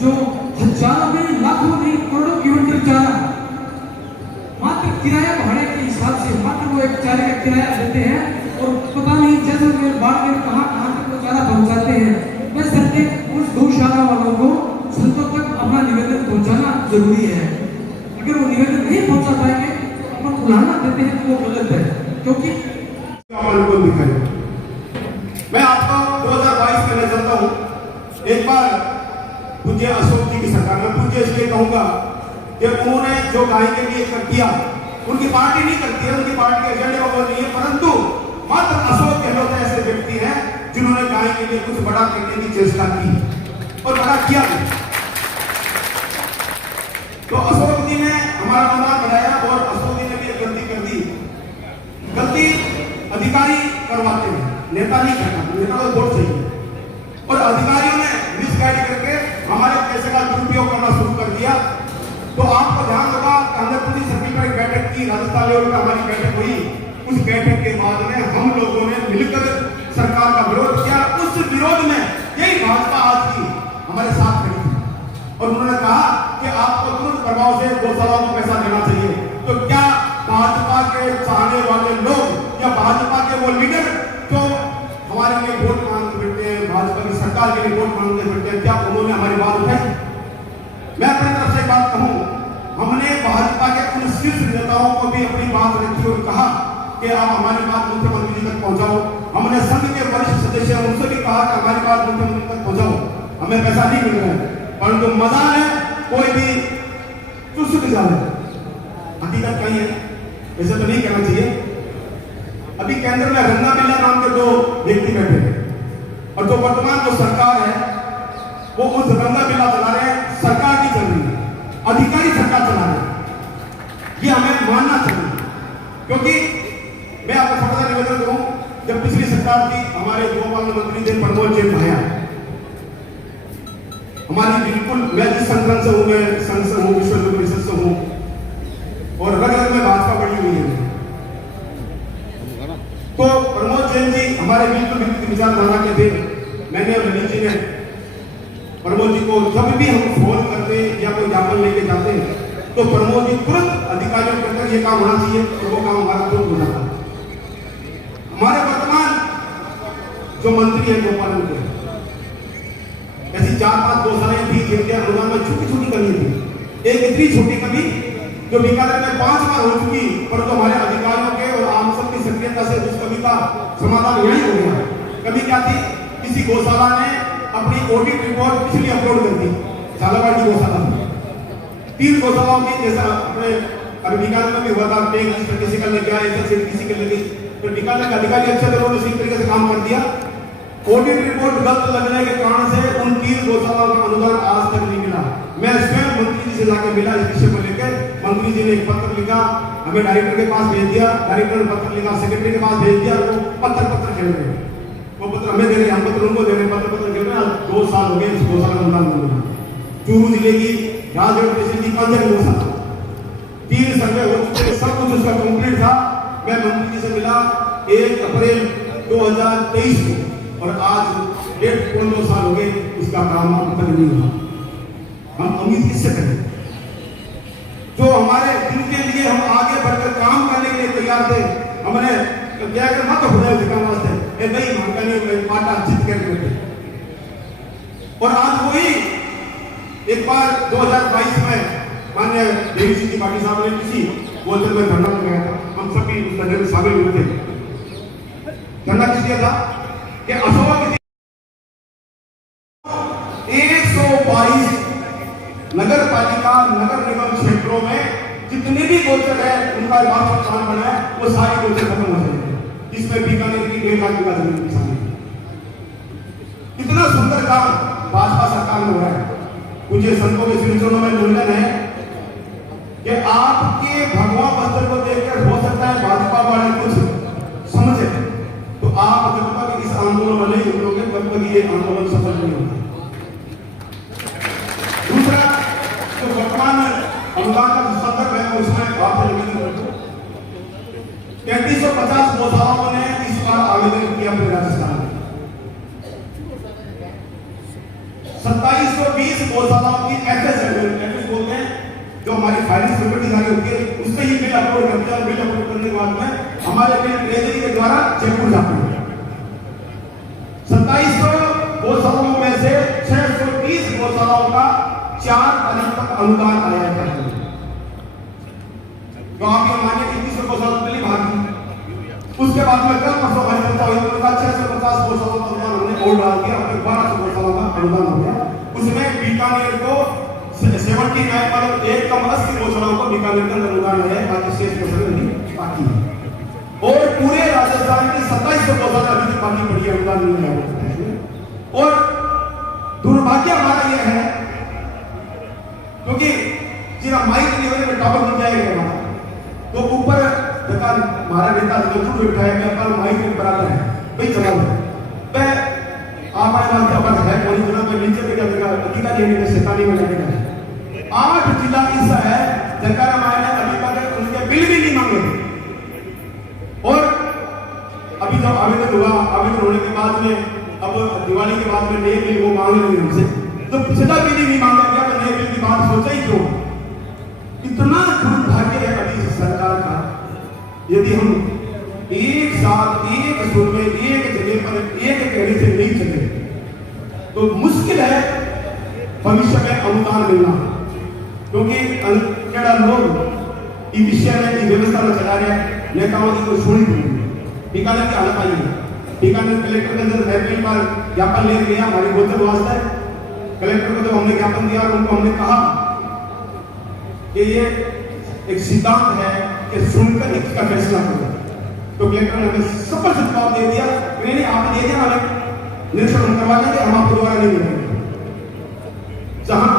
जो हजारों में लाखों नहीं करोड़ों किलोमीटर चारा मात्र किराया भाड़े के हिसाब से मात्र वो एक चारे का किराया देते हैं और पता नहीं जैसलमेर बाड़मेर कहाँ तक वो चारा पहुंचाते हैं। मैं सर उस गौशाला वालों को संतों तक अपना निवेदन पहुंचाना जरूरी है। अगर वो निवेदन नहीं पहुंचा पाएंगे तो अपन उलाहना देते हैं तो वो गलत है, क्योंकि मैं आपको 2022 में चलता हूँ। एक बार पूज्य अशोक जी की सरकार में, पूज्य इसलिए कहूंगा कि उन्होंने जो गाय के लिए कर किया, उनकी पार्टी नहीं करती है, उनकी पार्टी के एजेंडे में वो नहीं है, परंतु मात्र अशोक गहलोत ऐसे व्यक्ति हैं जिन्होंने गाय के लिए कुछ बड़ा करने की चेष्टा की और बड़ा किया भी। तो अशोक जी ने हमारा मामला बढ़ाया और अशोक जी ने भी एक गलती कर दी। गलती अधिकारी करवाते हैं, नेता नहीं करना, नेता को वोट चाहिए। और अधिकारियों ने मिसगाइड करके हमारे पैसे का दुरुपयोग करना शुरू कर दिया। तो आपको ध्यान होगा आंध्र प्रदेश सर्किल पर एक बैठक की, राजस्थान लेवल पर हमारी बैठक हुई। उस बैठक के बाद में हम लोगों ने मिलकर सरकार का विरोध किया। उस विरोध में यही भाजपा आज की हमारे साथ खड़ी थी और उन्होंने कहा कि आपको तुरंत प्रभाव से गौशालाओं को पैसा देना चाहिए। तो क्या भाजपा के चाहने वाले लोग या भाजपा के वो लीडर जो हमारे लिए वोट मांगते फिरते हैं, भाजपा की सरकार के लिए वोट मांगते फिरते हैं, क्या उन्होंने हमारी बात उठाई? मैं अपनी तरफ से एक बात कहूं, हमने भाजपा के उन शीर्ष नेताओं को भी अपनी बात रखी और कहा कि आप हमारी बात मुख्यमंत्री जी तक पहुंचाओ। हमने संघ के वरिष्ठ सदस्य उनसे भी कहा कि हमारी बात मुख्यमंत्री तक पहुंचाओ, हमें पैसा नहीं मिल रहा है, परंतु मजा है कोई भी चुस्त जाए। हकीकत कहीं है, ऐसे तो नहीं कहना चाहिए। अभी केंद्र में रंगा बिल्ला नाम के दो व्यक्ति बैठे हैं और जो वर्तमान जो सरकार है वो उस रंगा बिल्ला चला रहे हैं, सरकार की चल रही है, अधिकारी सरकार चला रहे हैं। ये हमें मानना चाहिए, क्योंकि मैं आपको छोटा सा निवेदन करूं, जब पिछली सरकार थी हमारे गोपाल मंत्री थे प्रमोद जैन भाया, हमारी बिल्कुल, मैं जिस संगठन से हूं, मैं संघ से हूं, विश्व हिंदू परिषद से हूं और रग रग में भाजपा बढ़ी हुई है। हमारे बिल्कुल विचारधारा के थे। मैंने और ललित जी ने प्रमोद जी को जब भी हम फोन करते या कोई ज्ञापन लेके जाते हैं तो प्रमोद जी तुरंत अधिकारियों को कहकर ये काम होना चाहिए और वो काम हमारा तुरंत हो जाता है। हमारे वर्तमान जो मंत्री है गोपालन के ऐसी 4-5 गौशालाएं थी जिनके अनुदान में छोटी छोटी कमी थी। एक इतनी छोटी कमी जो बीकानेर में 5 बार हो चुकी, परंतु हमारे अधिकारियों के और आम सब की सक्रियता से उस कमी का समाधान यही हो गया। कमी क्या थी? किसी गौशाला ने अपनी ऑडिट रिपोर्ट पिछली अपलोड कर दी। झालावाड़ की गौशाला में 3 गौशालाओं की, जैसा अपने अभी बीकानेर में भी हुआ था, टैंक किसी का लग गया, ऐसा किसी के लगी, तो बीकानेर का अधिकारी अच्छे तरह से इसी तरीके से काम कर दिया। ऑडिट रिपोर्ट गलत लगने के कारण से उन 3 गौशालाओं का अनुदान आज तक नहीं मिला। मैं स्वयं मंत्री जी से जाकर मिला इस विषय को लेकर। मंत्री जी ने एक पत्र लिखा, हमें डायरेक्टर के पास भेज दिया, डायरेक्टर ने पत्र लिखा, सेक्रेटरी के पास भेज दिया, वो पत्र खेल रहे। वो पत्र हमें दे रहे, हम पत्र उनको दे रहे, पत्र खेल रहे। 2 साल हो गए इस गौशाला का अनुदान नहीं मिला। चूरू जिले की राजगढ़ तहसील की 15 गौशाला, 3 सर्वे हो चुके, सब कुछ उसका कंप्लीट था। मैं मंत्री जी से मिला 1 अप्रैल 2023 को, और आज 1.5 साल हो गए, उसका काम अब तक नहीं हुआ। हम उम्मीद किससे करें? जो हमारे जिनके लिए हम आगे बढ़कर काम करने के लिए तैयार थे, हमने क्या कर मत हो जाए उसका वास्ते, भाई हम नहीं पाटा जीत कर बैठे। और आज वही एक बार 2022 में माननीय देवी सिंह जी पाटिल साहब ने किसी गोचर में धरना लगाया था, हम सभी उस धरने में शामिल हुए थे। धरना किस लिए था कि अशोक 122 नगर पालिका नगर निगम क्षेत्रों में जितने भी गोचर है उनका मास्टर प्लान बना है, वो सारी गोचर खत्म हो जाएंगे, जिसमें बीकानेर की 1 लाख बीघा जमीन की शामिल है। कितना सुंदर काम भाजपा सरकार में हो रहा है। मुझे संतों के सिलसिलों में निवेदन है कि आपके भगवा वस्त्र को देखकर हो सकता है भाजपा वाले कुछ समझे, तो आप जब तक इस आंदोलन में नहीं उतरोगे तब तक ये आंदोलन सफल नहीं होगा। दूसरा जो वर्तमान अनुदान का संदर्भ है उसमें आपसे निवेदन करता हूं, 3350 गौशालाओं ने इस बार आवेदन किया अपने राजस्थान में। 2720 गौशालाओं की एफएस बोलते हैं, जो हमारी फाइनेंस सिक्योरिटी जारी होती है, उससे ही बिल अपलोड करते हैं, और बिल अपलोड करने के बाद में हमारे बिल ट्रेजरी के द्वारा जयपुर जाते हैं। 2700 गौशालाओं में से 630 गौशालाओं का 4 तारीख तक अनुदान आया है। तो आप ये मानिए कि 30 गौशाला पहली भागी, उसके बाद में कल परसों हमारी जनता हुई, उनका 650 गौशाला का अनुदान हमने और डाल दिया, अपने 1200 गौशाला का अनुदान हो गया। उसमें बीकानेर को 79 मतलब 1 कम 80 गौशालाओं को बीकानेर का अनुदान है, बाकी शेष गौशाला नहीं बाकी है। और पूरे राजस्थान की 2700 गौशाला अभी तक बाकी पड़ी है, अनुदान नहीं आया। और दुर्भाग्य हमारा यह है क्योंकि जिला माइक डिलीवरी में टॉपर बन जाएगा हमारा, तो ऊपर जगह हमारा नेता जरूर बैठा है कि अपन माइक के बराबर है भाई, चला मैं आप आए बात अपन है कोई जगह पे नीचे पे क्या जगह अधिकारी है कि शैतानी में लगेगा। 8 जिला ऐसा है जगह हमारे अभी तक उनके बिल भी नहीं मांगे, और अभी जो आवेदन हुआ, आवेदन होने के बाद में अब दिवाली के बाद में नए बिल वो मांग लेंगे हमसे, तो पिछला बिल ही नहीं मांगा गया, तो नए बिल की बात सोचा ही क्यों? इतना दुर्भाग्य है अभी सरकार का। यदि हम एक साथ एक सुर में एक जगह पर एक कहने से नहीं चले तो मुश्किल है भविष्य में अनुदान मिलना, क्योंकि जरा लोग इस विषय में इस व्यवस्था में चला रहे हैं, नेताओं की कोई सुनी नहीं। बीकानेर की हालत आई है, बीकानेर कलेक्टर के अंदर एप्रिल पर ज्ञापन ले गया हमारी गोचर वास्ते। कलेक्टर को जब हमने ज्ञापन दिया, उनको हमने कहा कि ये एक सिद्धांत है कि सुनकर इसका फैसला करो, तो कलेक्टर ने हमें सफल जवाब दे दिया, नहीं आपने दे दिया, हमें निरीक्षण हम करवा लेंगे, हम आपको दोबारा नहीं मिलेंगे। जहां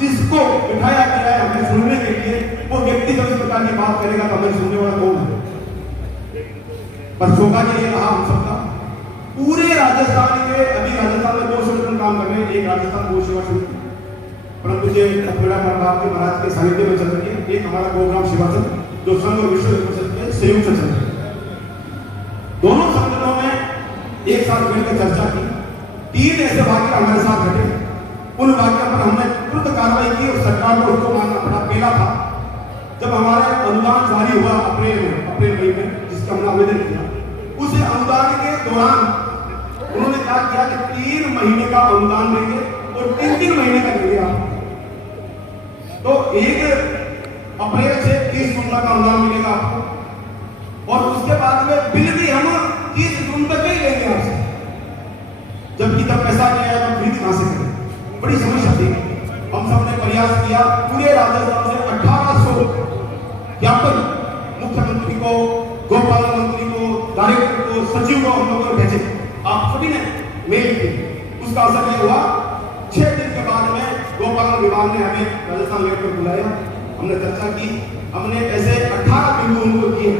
जिसको बिठाया गया है हमें सुनने के लिए, वो व्यक्ति जब इस प्रकार की बात करेगा तो हमें सुनने वाला कौन है? पर सौभाग्य ये रहा हम सबका, पूरे राजस्थान के अभी राजस्थान में 2 संगठन काम कर रहे हैं। एक राजस्थान गौ सेवा समिति, परंतु ये अखिला प्रभाव के महाराज के सानिध्य में चल रही है। एक हमारा गोग्राम सेवा संघ जो संघ और विश्व परिषद के संयुक्त संघ है। दोनों संगठनों में एक साथ मिलकर चर्चा की। 3 ऐसे वाक्य हमारे साथ घटे, उन वाक्यों पर हमने तुरंत कार्रवाई की और सरकार को उसको मानना पड़ा। पहला था जब हमारा अनुदान जारी हुआ अप्रैल मई में, जिसका हमने आवेदन किया, उस अनुदान के दौरान उन्होंने क्या किया कि 3 महीने का अनुदान देंगे और 3 महीने का देंगे आप। तो 1 अप्रैल से 30 जून तक अनुदान मिलेगा आपको, और उसके बाद में बिल भी हम 30 जून तक ही लेंगे आपसे। जबकि तब पैसा नहीं आया तो खरीद कहां से करें? बड़ी समस्या थी। हम सबने प्रयास किया, पूरे राजस्थान से 1800 ज्ञापन मुख्यमंत्री को, गोपालन मंत्री को, डायरेक्टर को, सचिव को हम लोगों ने भेजे। आप सभी ने मेल की। उसका असर नहीं हुआ। 6 दिन के बाद में गोपालन विभाग ने हमें राजस्थान लेवल पर बुलाया, हमने चर्चा की। हमने ऐसे 18 बिंदु उनको दिए।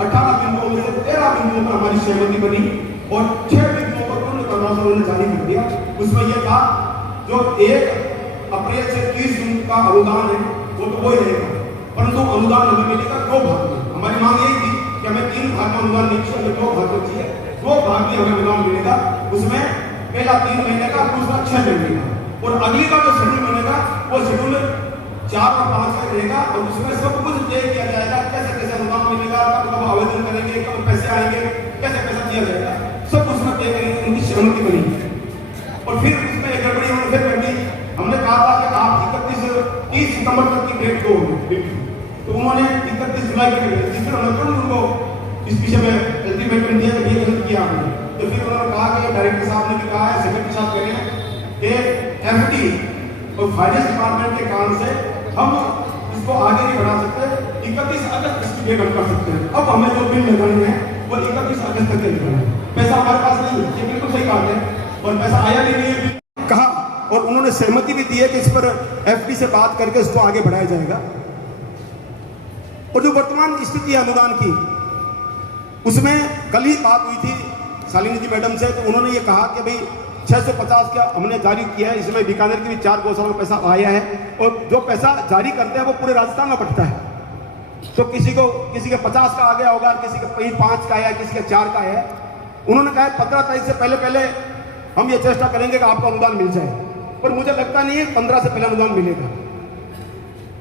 18 बिंदुओं में से 13 बिंदुओं पर हमारी सहमति बनी और 6 बिंदुओं पर उन्होंने प्रस्ताव उन्होंने जारी कर दिया। उसमें यह था जो 1 अप्रैल से 30 जून का अनुदान है वो तो वही रहेगा, परंतु अनुदान हमें मिलेगा 2 भाग में। हमारी मांग यही थी कि हमें 3 भाग में अनुदान नहीं चाहिए, 2 भाग में चाहिए। 2 भाग में हमें अनुदान मिलेगा। उसमें पहला 3 महीने का, दूसरा 6 महीने का, और अगली का जो शेड्यूल बनेगा वो शेड्यूल 4 और 5 का रहेगा। और उसमें सब कुछ तय किया जाएगा, कैसे कैसे अनुदान मिलेगा, कब आवेदन करेंगे, कब पैसे आएंगे, कैसे पैसा दिया जाएगा, सब उसमें तय करेंगे। उनकी सहमति बनी। और फिर उसमें एक गड़बड़ी उन्होंने फिर कर दी। हमने कहा था कि आप 30 सितंबर तक की डेट दो, तो उन्होंने 31 जुलाई तक कर दी। फिर हमने उनको इस विषय में अल्टीमेटम दिया कि ये गलत किया आपने। तो फिर उन्होंने कहा कि डायरेक्टर साहब ने भी कहा है, सेक्रेटरी साहब कह रहे हैं कि एफडी और फाइनेंस डिपार्टमेंट के कारण से हम इसको आगे नहीं बढ़ा सकते। 31 अगस्त इसकी डेट हम कर सकते हैं। अब हमें जो बिल लगाने हैं वो 31 अगस्त तक लगाना है। पैसा हमारे पास नहीं है, ये बिल्कुल सही बात है, और पैसा आया भी नहीं है कहा। और उन्होंने सहमति भी दी है कि इस पर एफडी से बात करके इसको आगे बढ़ाया जाएगा। और जो वर्तमान स्थिति है अनुदान की, उसमें कल ही बात हुई थी शालिनी जी मैडम से, तो उन्होंने ये कहा कि भाई 650 का हमने जारी किया है। इसमें बीकानेर की भी 4 गौशाला में पैसा आया है, और जो पैसा जारी करते हैं वो पूरे राजस्थान में बंटता है। तो किसी के 50 का आ गया होगा, किसी का 5 का आया, किसी का 4 का है। उन्होंने कहा 15 तारीख से पहले हम ये चेष्टा करेंगे कि आपको अनुदान मिल जाए, पर मुझे लगता नहीं है 15 से पहले अनुदान मिलेगा।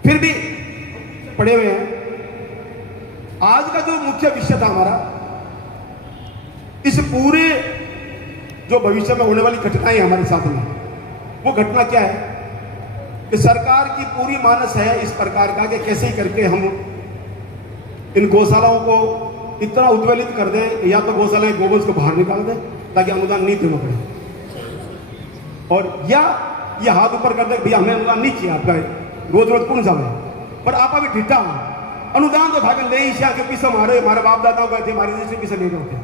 फिर भी पड़े हुए हैं। आज का जो मुख्य विषय था हमारा, इस पूरे जो भविष्य में होने वाली घटनाएं हमारे साथ में, वो घटना क्या है कि सरकार की पूरी मानस है इस प्रकार का कि कैसे ही करके हम इन गौशालाओं को इतना उद्वेलित कर दें, या तो गौशालाएं गोवंश को बाहर निकाल दें ताकि अनुदान नहीं देना पड़े, और या ये हाथ ऊपर कर दे भैया हमें अनुदान नहीं चाहिए आपका, रोज कौन जावे, पर आप अभी ढिट्टा हो अनुदान तो भाग ले के पीछे हमारे बाप दादाओं गए थे, हमारे देश के पीछे ले रहे होते।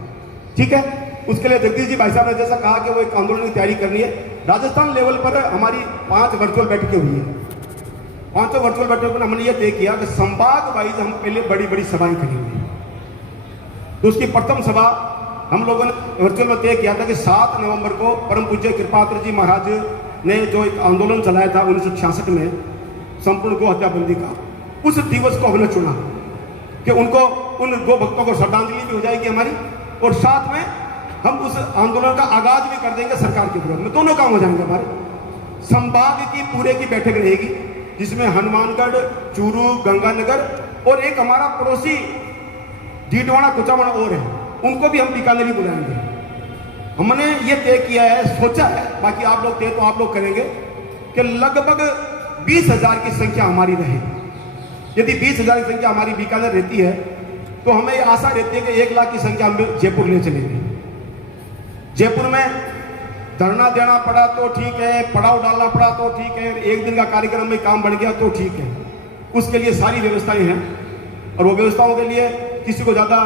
ठीक है, उसके लिए जगदीश जी भाई साहब ने जैसा कहा कि वो एक आंदोलन की तैयारी करनी है। राजस्थान लेवल पर हमारी 5 वर्चुअल बैठकें हुई है। 5 वर्चुअल बैठकों में हमने ये तय किया कि संभाग वाइज हम पहले बड़ी सभाएं करेंगे। तो उसकी प्रथम सभा हम लोगों ने वर्चुअल में तय किया था कि 7 नवंबर को परम पूज्य कृपाकर जी महाराज ने जो एक आंदोलन चलाया था 1966 में संपूर्ण गो हत्याबंदी का, उस दिवस को हमने चुना कि उनको उन गो भक्तों को श्रद्धांजलि भी हो जाएगी हमारी, और साथ में हम उस आंदोलन का आगाज भी कर देंगे सरकार के विरोध में। दोनों काम हो जाएंगे हमारे। संभाग की पूरे की बैठक रहेगी जिसमें हनुमानगढ़, चूरू, गंगानगर और एक हमारा पड़ोसी डीडवाना कुचामण और है, उनको भी हम बीकानेर बुलाएंगे। हमने ये तय किया है, सोचा है, बाकी आप लोग तय तो आप लोग करेंगे कि लगभग 20,000 की संख्या हमारी रहे। यदि 20,000 की संख्या हमारी बीकानेर रहती है तो हमें ये आशा रहती है कि 1 लाख की संख्या हम जयपुर ले चलेंगे। जयपुर में धरना देना पड़ा तो ठीक है, पड़ाव डालना पड़ा तो ठीक है, 1 दिन का कार्यक्रम में काम बढ़ गया तो ठीक है, उसके लिए सारी व्यवस्थाएं हैं। और वो व्यवस्थाओं के लिए किसी को ज्यादा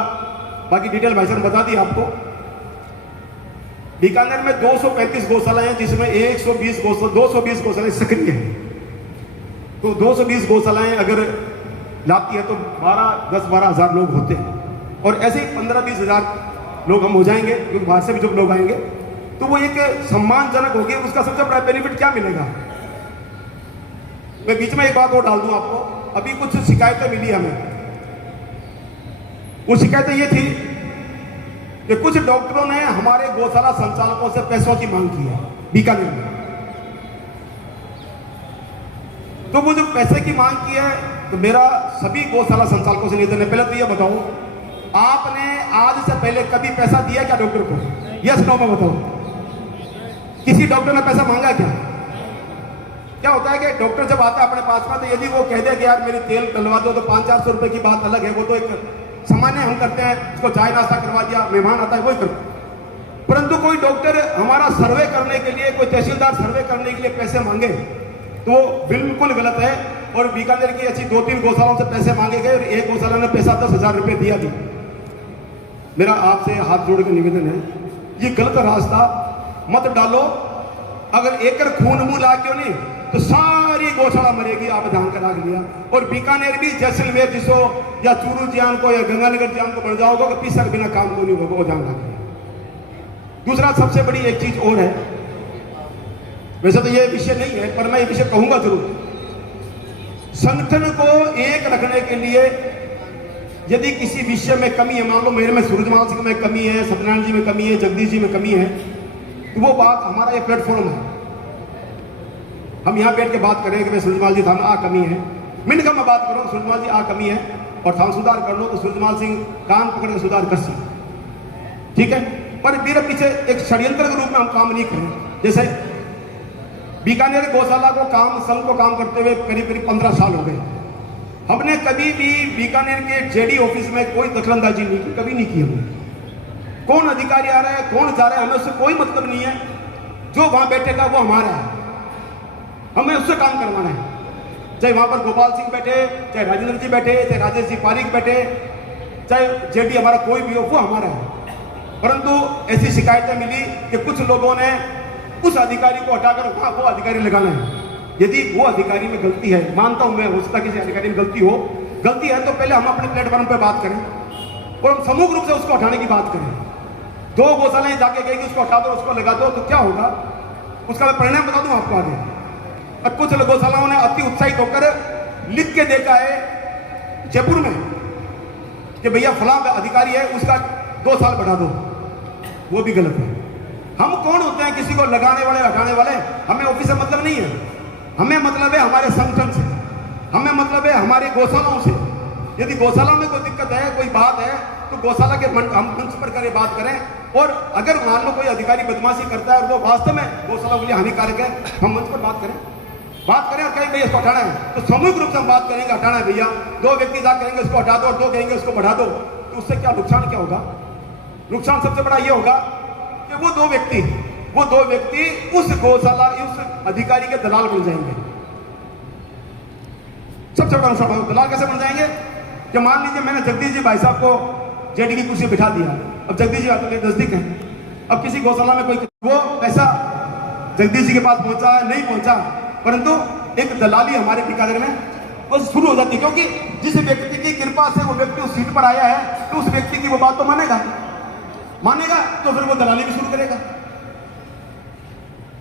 बाकी डिटेल भाई साहब बता दी आपको। बीकानेर में 235 गौशालाएं हैं जिसमें 220 गौशालाएं सक्रिय हैं। तो 220 गौशालाएं अगर लाती है तो 10-12 हज़ार लोग होते हैं, और ऐसे ही 15-20 हज़ार लोग हम हो जाएंगे क्योंकि बाहर से भी जब लोग आएंगे तो वो एक सम्मानजनक होगी। उसका सबसे बड़ा बेनिफिट क्या मिलेगा, मैं बीच में एक बात और डाल दूं आपको। अभी कुछ शिकायतें मिली हमें, वो शिकायतें ये थी कि कुछ डॉक्टरों ने हमारे गौशाला संचालकों से पैसों की मांग की है बीकानेर में। तो वो जो पैसे की मांग की है, तो मेरा सभी गौशाला संचालकों से निवेदन है, पहले तो ये बताओ, आपने आज से पहले कभी पैसा दिया क्या डॉक्टर को? यस नो में बताओ, किसी डॉक्टर ने पैसा मांगा क्या? क्या होता है कि डॉक्टर जब आता है अपने पास में, तो यदि वो कह दे कि यार मेरी तेल डलवा दो, तो 500-400 रुपए की बात अलग है, वो तो एक सामान्य हम करते हैं, उसको चाय नाश्ता करवा दिया, मेहमान आता है वही करते। परंतु कोई डॉक्टर हमारा सर्वे करने के लिए, कोई तहसीलदार सर्वे करने के लिए पैसे मांगे तो वो बिल्कुल गलत है। और बीकानेर की ऐसी 2-3 गौशालाओं से पैसे मांगे गए और एक गौशाला ने पैसा 10,000 रुपये दिया भी। मेरा आपसे हाथ जोड़ के निवेदन है, ये गलत रास्ता मत डालो। अगर एकड़ खून मुंह ला क्यों नहीं, तो सारी गौशाला मरेगी, आप ध्यान करा लिया। और बीकानेर भी जैसलमेर जिसो या चूरू जियान को या गंगानगर जियान को बढ़ जाओगे कि पीसक बिना काम को नहीं होगा, वो ध्यान रखिए। दूसरा सबसे बड़ी एक चीज और है, वैसे तो ये विषय नहीं है पर मैं ये विषय कहूंगा जरूर। संगठन को एक रखने के लिए यदि किसी विषय में कमी है, मान लो मेरे में सूरजमाल सिंह में कमी है, सत्यनारायण जी में कमी है, जगदीश जी में कमी है, तो वो बात हमारा ये प्लेटफॉर्म है, हम यहाँ बैठ के बात करें कि भाई सूरजमाल जी थाम आ कमी है, मिनट का मैं बात करूँ सूरजमाल जी आ कमी है और थाम सुधार कर लो, तो सूरजमाल सिंह कान पकड़ के सुधार कर सी, ठीक है। पर मेरे पीछे एक षड्यंत्र के रूप में हम काम नहीं करें। जैसे बीकानेर गौशाला को काम, संघ को काम करते हुए करीब 15 साल हो गए, हमने कभी भी बीकानेर के जेडी ऑफिस में कोई दखलंदाजी नहीं की, कभी नहीं की हमने। कौन अधिकारी आ रहा है, कौन जा रहा है, हमें उससे कोई मतलब नहीं है। जो वहां बैठेगा वो हमारा है, हमें उससे काम करवाना है। चाहे वहां पर गोपाल सिंह बैठे, चाहे राजेंद्र जी बैठे, चाहे राजेश जी पारिक बैठे, चाहे जेडी हमारा कोई भी हो, वो हमारा है। परंतु ऐसी शिकायतें मिली कि कुछ लोगों ने उस अधिकारी को हटाकर वहां वो अधिकारी लगाना है। यदि वो अधिकारी में गलती है, मानता हूं मैं, हो सकता है किसी अधिकारी में गलती हो, गलती है तो पहले हम अपने प्लेटफॉर्म पे बात करें और हम समूह रूप से उसको हटाने की बात करें। 2 गौशालाएं जाके कहेगी उसको हटा दो, उसको लगा दो, तो क्या होगा उसका मैं परिणाम बता दूं आपको आगे। और कुछ गौशालाओं ने अति उत्साहित होकर लिख के देखा है जयपुर में कि भैया फलां अधिकारी है, उसका 2 साल बढ़ा दो, वो भी गलत है। हम कौन होते हैं किसी को लगाने वाले, हटाने वाले? हमें ऑफिस से मतलब नहीं है, हमें मतलब है हमारे संगठन से, हमें मतलब है हमारे गौशालाओं से। यदि गौशाला में कोई दिक्कत है, कोई बात है, तो गौशाला के हम मंच पर करें, बात करें। और अगर मान लो कोई अधिकारी बदमाशी करता है और वो वास्तव में गौशाला के लिए हानिकारक है, हम मंच पर बात करें और कहें भैया इसको हटाना है, तो सामूहिक रूप से हम बात करेंगे हटाना है भैया। 2 व्यक्ति जा करेंगे उसको हटा दो और 2 कहेंगे उसको बढ़ा दो, तो उससे क्या नुकसान क्या होगा? नुकसान सबसे बड़ा ये होगा कि वो 2 व्यक्ति उस गौशाला, उस अधिकारी के दलाल बन जाएंगे। सबसे बड़ा नुकसान, दलाल कैसे बन जाएंगे? कि मान लीजिए मैंने जगदीश जी भाई साहब को जेडी की कुर्सी बिठा दिया, अब जगदीश जी आते नजदीक है, अब किसी गौशाला में कोई वो पैसा जगदीश जी के पास पहुंचा नहीं पहुंचा, परंतु एक दलाली हमारे बीकानेर में वो शुरू हो जाती है, क्योंकि जिस व्यक्ति की कृपा से वो व्यक्ति उस सीट पर आया है, तो उस व्यक्ति की वो बात तो मानेगा, तो फिर वो दलाली भी शुरू करेगा।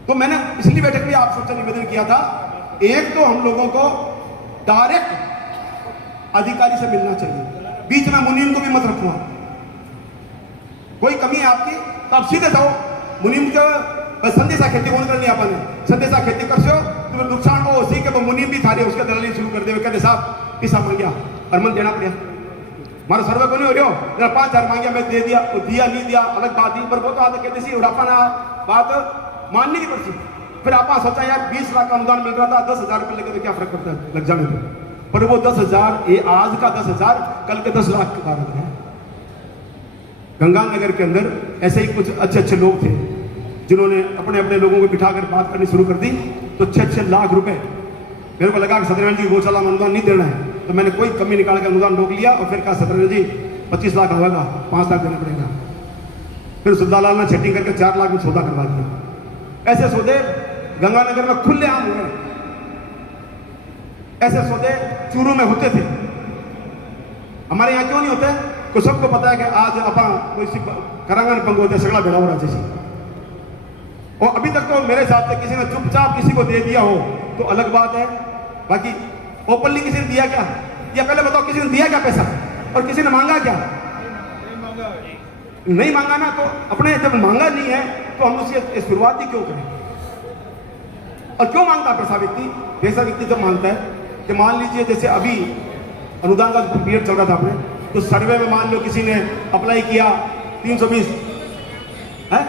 तो मैंने पिछली बैठक में आप सबसे निवेदन किया था, एक तो हम लोगों को डायरेक्ट अधिकारी से मिलना चाहिए, बीच में मुनीम को भी मत रखो। कोई कमी है आपकी तो आप सीधे जाओ मुनीम के संदेशा खेती कौन करनी आपने संदेशा खेती कर सो, तुम्हें नुकसान हो उसी के, तो मुनीम भी थारे उसके दलाली शुरू कर दे, कहते साहब पैसा मांग गया हरमन देना पड़ेगा, हमारा सर्वे को नहीं हो रहा हो, 5,000 मांग गया मैं दे दिया, वो दिया नहीं दिया अलग बात ही, पर वो तो आते कहते सी और अपना बात माननी नहीं पड़ती। फिर आप सोचा यार 20 लाख का अनुदान मिल रहा था, 10,000 रुपये लगे तो क्या फर्क पड़ता है लग जाने में, पर वो 10,000 ये आज का 10,000 कल के 10 लाख का कारण है। गंगानगर के अंदर ऐसे ही कुछ अच्छे लोग थे जिन्होंने अपने अपने लोगों को बिठाकर बात करनी शुरू कर दी, तो 6 लाख रुपए मेरे को लगा कि सत्यनारायण जी गौशाला में अनुदान नहीं देना है, तो मैंने कोई कमी निकाल के अनुदान रोक लिया और फिर कहा सत्यनारायण जी 25 लाख होगा, 5 लाख देना पड़ेगा। फिर सुल्तानलाल ने सेटिंग करके 4 लाख में सौदा करवा दिया। ऐसे सौदे गंगानगर में खुले आम हुए, ऐसे सौदे चूरू में होते थे, हमारे यहाँ क्यों नहीं होते? को सबको पता है कि आज अपन कोई करांगन पंग होते सगड़ा भेड़ा हो रहा जैसे, और अभी तक तो मेरे हिसाब से किसी ने चुपचाप किसी को दे दिया हो तो अलग बात है, बाकी ओपनली किसी ने दिया क्या? या पहले बताओ किसी ने दिया क्या पैसा और किसी ने मांगा क्या? नहीं मांगा ना, तो अपने जब मांगा नहीं है तो हम उसकी शुरुआत ही क्यों करें? और क्यों मांगता है पैसा व्यक्ति? ऐसा व्यक्ति जब मांगता है कि मान लीजिए जैसे अभी अनुदान का पीरियड चल रहा था अपने, तो सर्वे में मान लो किसी ने अप्लाई किया 320 है,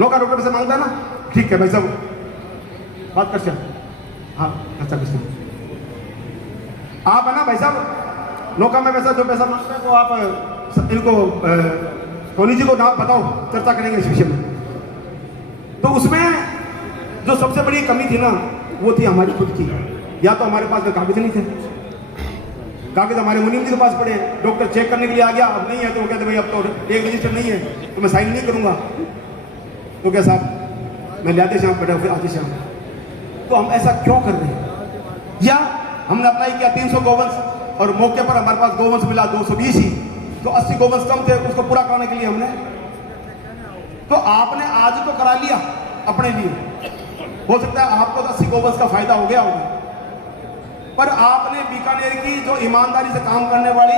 नौका डॉक्टर से मांगता है ना, ठीक है भाई साहब बात कर सकते, हाँ अच्छा कर सकते आप है ना भाई साहब, नौका में पैसा जो पैसा मांगता है तो आप इनको सोनी जी को नाम बताओ, चर्चा करेंगे इस विषय में। तो उसमें जो सबसे बड़ी कमी थी ना, वो थी हमारी खुद की, या तो हमारे पास कागज नहीं थे, कागज हमारे मुनीम जी के पास पड़े हैं, डॉक्टर चेक करने के लिए आ गया, अब नहीं है तो वो कहते भाई अब तो एक रजिस्टर नहीं है तो मैं साइन नहीं करूंगा, तो क्या साहब मैं लाते शाम पड़ा फिर आते शाम। तो हम ऐसा क्यों कर रहे हैं? या हमने अप्लाई किया 300 गोवंश और मौके पर हमारे पास गोवंश मिला 220 ही, तो 80 गोवंश कम थे, उसको पूरा कराने के लिए हमने, तो आपने आज तो करा लिया अपने लिए, हो सकता है आपको तो 80 गोवंश का फायदा हो गया होगा, पर आपने बीकानेर की जो ईमानदारी से काम करने वाली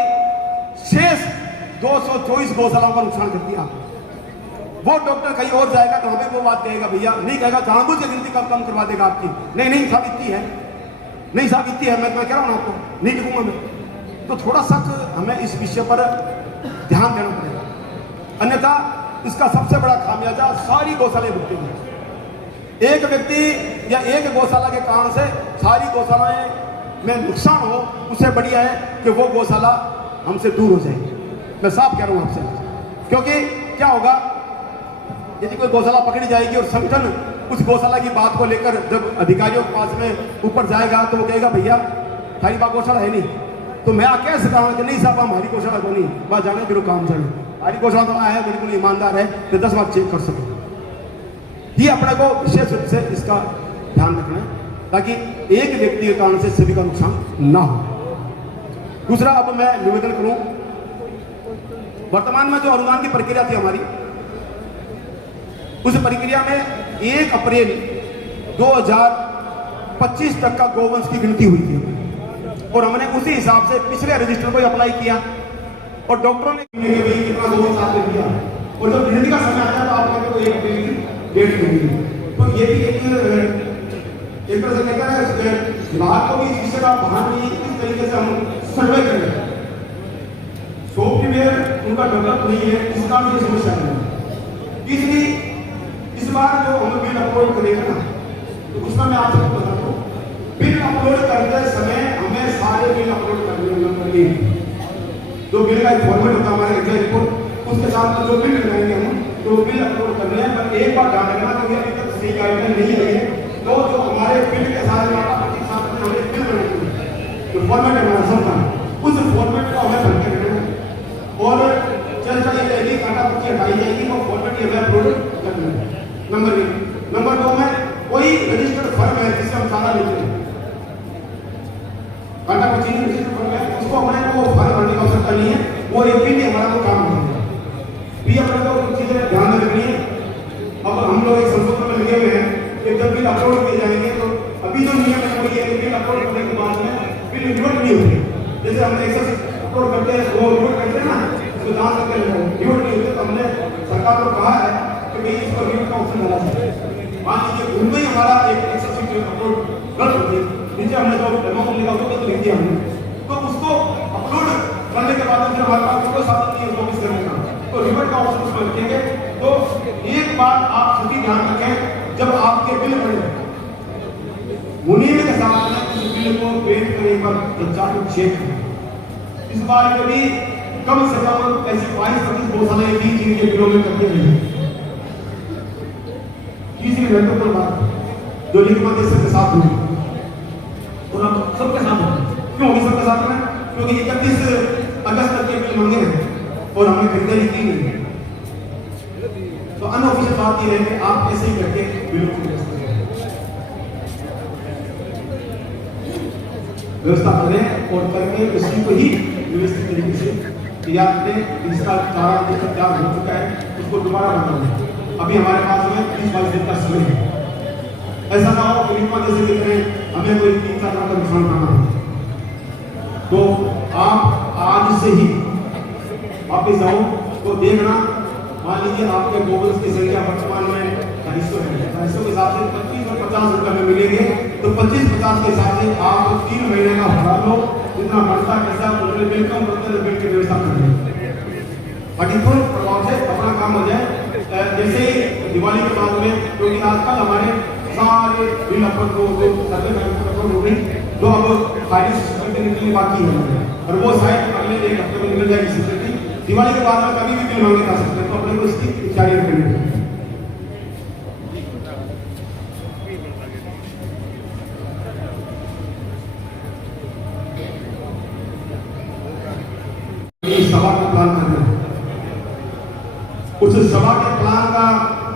शेष 224 गौशालाओं का नुकसान कर दिया। वो डॉक्टर कहीं और जाएगा तो हमें वो बात कहेगा भैया, नहीं कहेगा जानबूझ के गिनती कम कम करवा देगा आपकी, नहीं साहब इतनी है, नहीं साहब इतनी है, मैं कह रहा हूं ना आपको नहीं लिखूंगा मैं। तो थोड़ा सा हमें इस विषय पर ध्यान देना पड़ेगा, अन्यथा इसका सबसे बड़ा खामियाजा सारी गौशालाएं भुगतेंगी। एक व्यक्ति या एक गौशाला के कारण से सारी गौशालाएं में नुकसान हो, उससे बढ़िया है कि वो गौशाला हमसे दूर हो जाए। मैं साफ कह रहा हूं आपसे, क्योंकि क्या होगा यदि कोई गौशाला पकड़ी जाएगी और संगठन उस गौशाला की बात को लेकर जब अधिकारियों के पास में ऊपर जाएगा तो वो कहेगा भैया हमारी बात गौशाला है नहीं, तो मैं कह सकता हूँ कि नहीं साहब हमारी गौशाला को नहीं, वहाँ जाने बिल्कुल काम जाने, हमारी गौशाला तो है बिल्कुल ईमानदार है, तो 10 बार चेक कर सको। ये अपने को विशेष रूप से इसका ध्यान रखना है ताकि एक व्यक्ति के कारण से सभी का नुकसान ना हो। दूसरा, अब मैं निवेदन करूं, वर्तमान में जो अनुदान की प्रक्रिया थी हमारी, उस प्रक्रिया में 1 अप्रैल 2025 तक का गोवंश की गिनती हुई थी और हमने उसी हिसाब से पिछले रजिस्टर को अप्लाई किया और डॉक्टरों ने कितना गोवंश आपने दिया, और जब गिनती का समय आया तो आप कहते हो 1 अप्रैल की डेट मिली। तो ये भी एक तरह से कहता है विभाग को भी इस विषय का भान नहीं, किस तरीके से हम सर्वे करें, सॉफ्टवेयर उनका डेवलप नहीं है, इसका भी समस्या है। इसलिए इस बार जो हम बिल अपलोड करेंगे ना, तो उसमें मैं आप सबको बता दूं, बिल अपलोड करते समय हमें सारे बिल अपलोड करने जो बिल का एक फॉर्मेट होता है हमारे एग्जाम रिपोर्ट, उसके साथ जो बिल लगाएंगे हम, तो बिल अपलोड करने हैं। पर एक बार ध्यान रखना क्योंकि अभी तक सही गाइडलाइन नहीं आई है, तो जो हमारे बिल के साथ हमें बिल बनाएंगे, जो फॉर्मेट है हमारा सबका, उस फॉर्मेट को हमें भर के रखना है और चर्चा ये रहेगी, काटा पच्ची हटाई जाएगी, वो फॉर्मेट हमें अपलोड करना है। नंबर 1। नंबर 2 में कोई रजिस्टर्ड फर्म है जिससे हम सारा लेते हैं, काटा पच्ची रजिस्टर्ड फर्म है, उसको हमें वो फर्म भरने की आवश्यकता नहीं है, वो एक भी हमारा वो काम नहीं है। भी अपने को कुछ चीजें ध्यान में रखनी है। अब हम लोग एक संशोधन में लगे हुए हैं कि जब बिल अपलोड किए जाएंगे तो अभी जो नियम है वो ये है कि बिल अपलोड करने के बाद में बिल रिवर्ट नहीं होते, जैसे हमने एक्सेस अपलोड करते हैं वो रिवर्ट करते हैं ना, तो जान सकते हैं रिवर्ट नहीं होते। तो हमने सरकार को कहा है कि भाई इसको रिवर्ट का ऑप्शन डाला जाए। मान लीजिए उनमें ही हमारा एक एक्सेस अपलोड गलत होती है, नीचे हमने जो अमाउंट लिखा उसको तो लिख दिया हमने, तो उसको अपलोड करने के बाद फिर हमारे पास कोई साधन नहीं है वापस करने का, तो रिवर्ट का ऑप्शन उसमें रखेंगे। तो एक बात आप सभी ध्यान रखें, जब आपके बिल बने मुनीम के साथ में इस बिल को पेश कर एक बार चर्चा को चेक करें। इस बार में भी कम से कम ऐसी 22-25 गौशालाएं थी जिनके बिलों में कमी नहीं है। तीसरी महत्वपूर्ण बात जो निगम के साथ हुई और अब सबके साथ होगी, क्यों होगी सबके साथ में? क्योंकि 31 अगस्त तक के बिल मांगे हैं और हमने खरीदारी की नहीं है। तो अनऑफिशियल बात यह है कि आप ऐसे ही करके बिलों को व्यवस्था करें और करके उसी को ही व्यवस्थित तरीके से तैयार करें। इसका सारा तैयार हो चुका है, उसको दोबारा बनाना। अभी हमारे पास में 30-22 दिन का समय है, ऐसा ना हो कि जैसे देख रहे हैं हमें कोई 3-4 लाख का नुकसान करना हो। तो आप आज से ही वापस जाओ तो देखना, मान लीजिए आपके गोगल्स की संख्या वर्तमान में 250 है, 250 के हिसाब से 25 और 50 रुपए में मिलेंगे, तो 25-50 के हिसाब से आप 3 महीने का भरा लो, जितना बढ़ता कैसा उन्होंने बिल कम करते हैं, बिल की व्यवस्था कर दी और तुरंत प्रभाव से अपना काम हो जाए। जैसे ही दिवाली के बाद में, क्योंकि आजकल हमारे सारे बिल अपन को हो गई, जो अब फाइनेंस निकलने बाकी है और वो शायद अगले 1 हफ्ते में निकल जाएगी सिक्योरिटी। दिवाली के बाद में कभी भी बिल मांगे जा सकते हैं, तो अपने को इसकी तैयारी रखनी है। सभा का प्लान करना है, उस सभा के प्लान का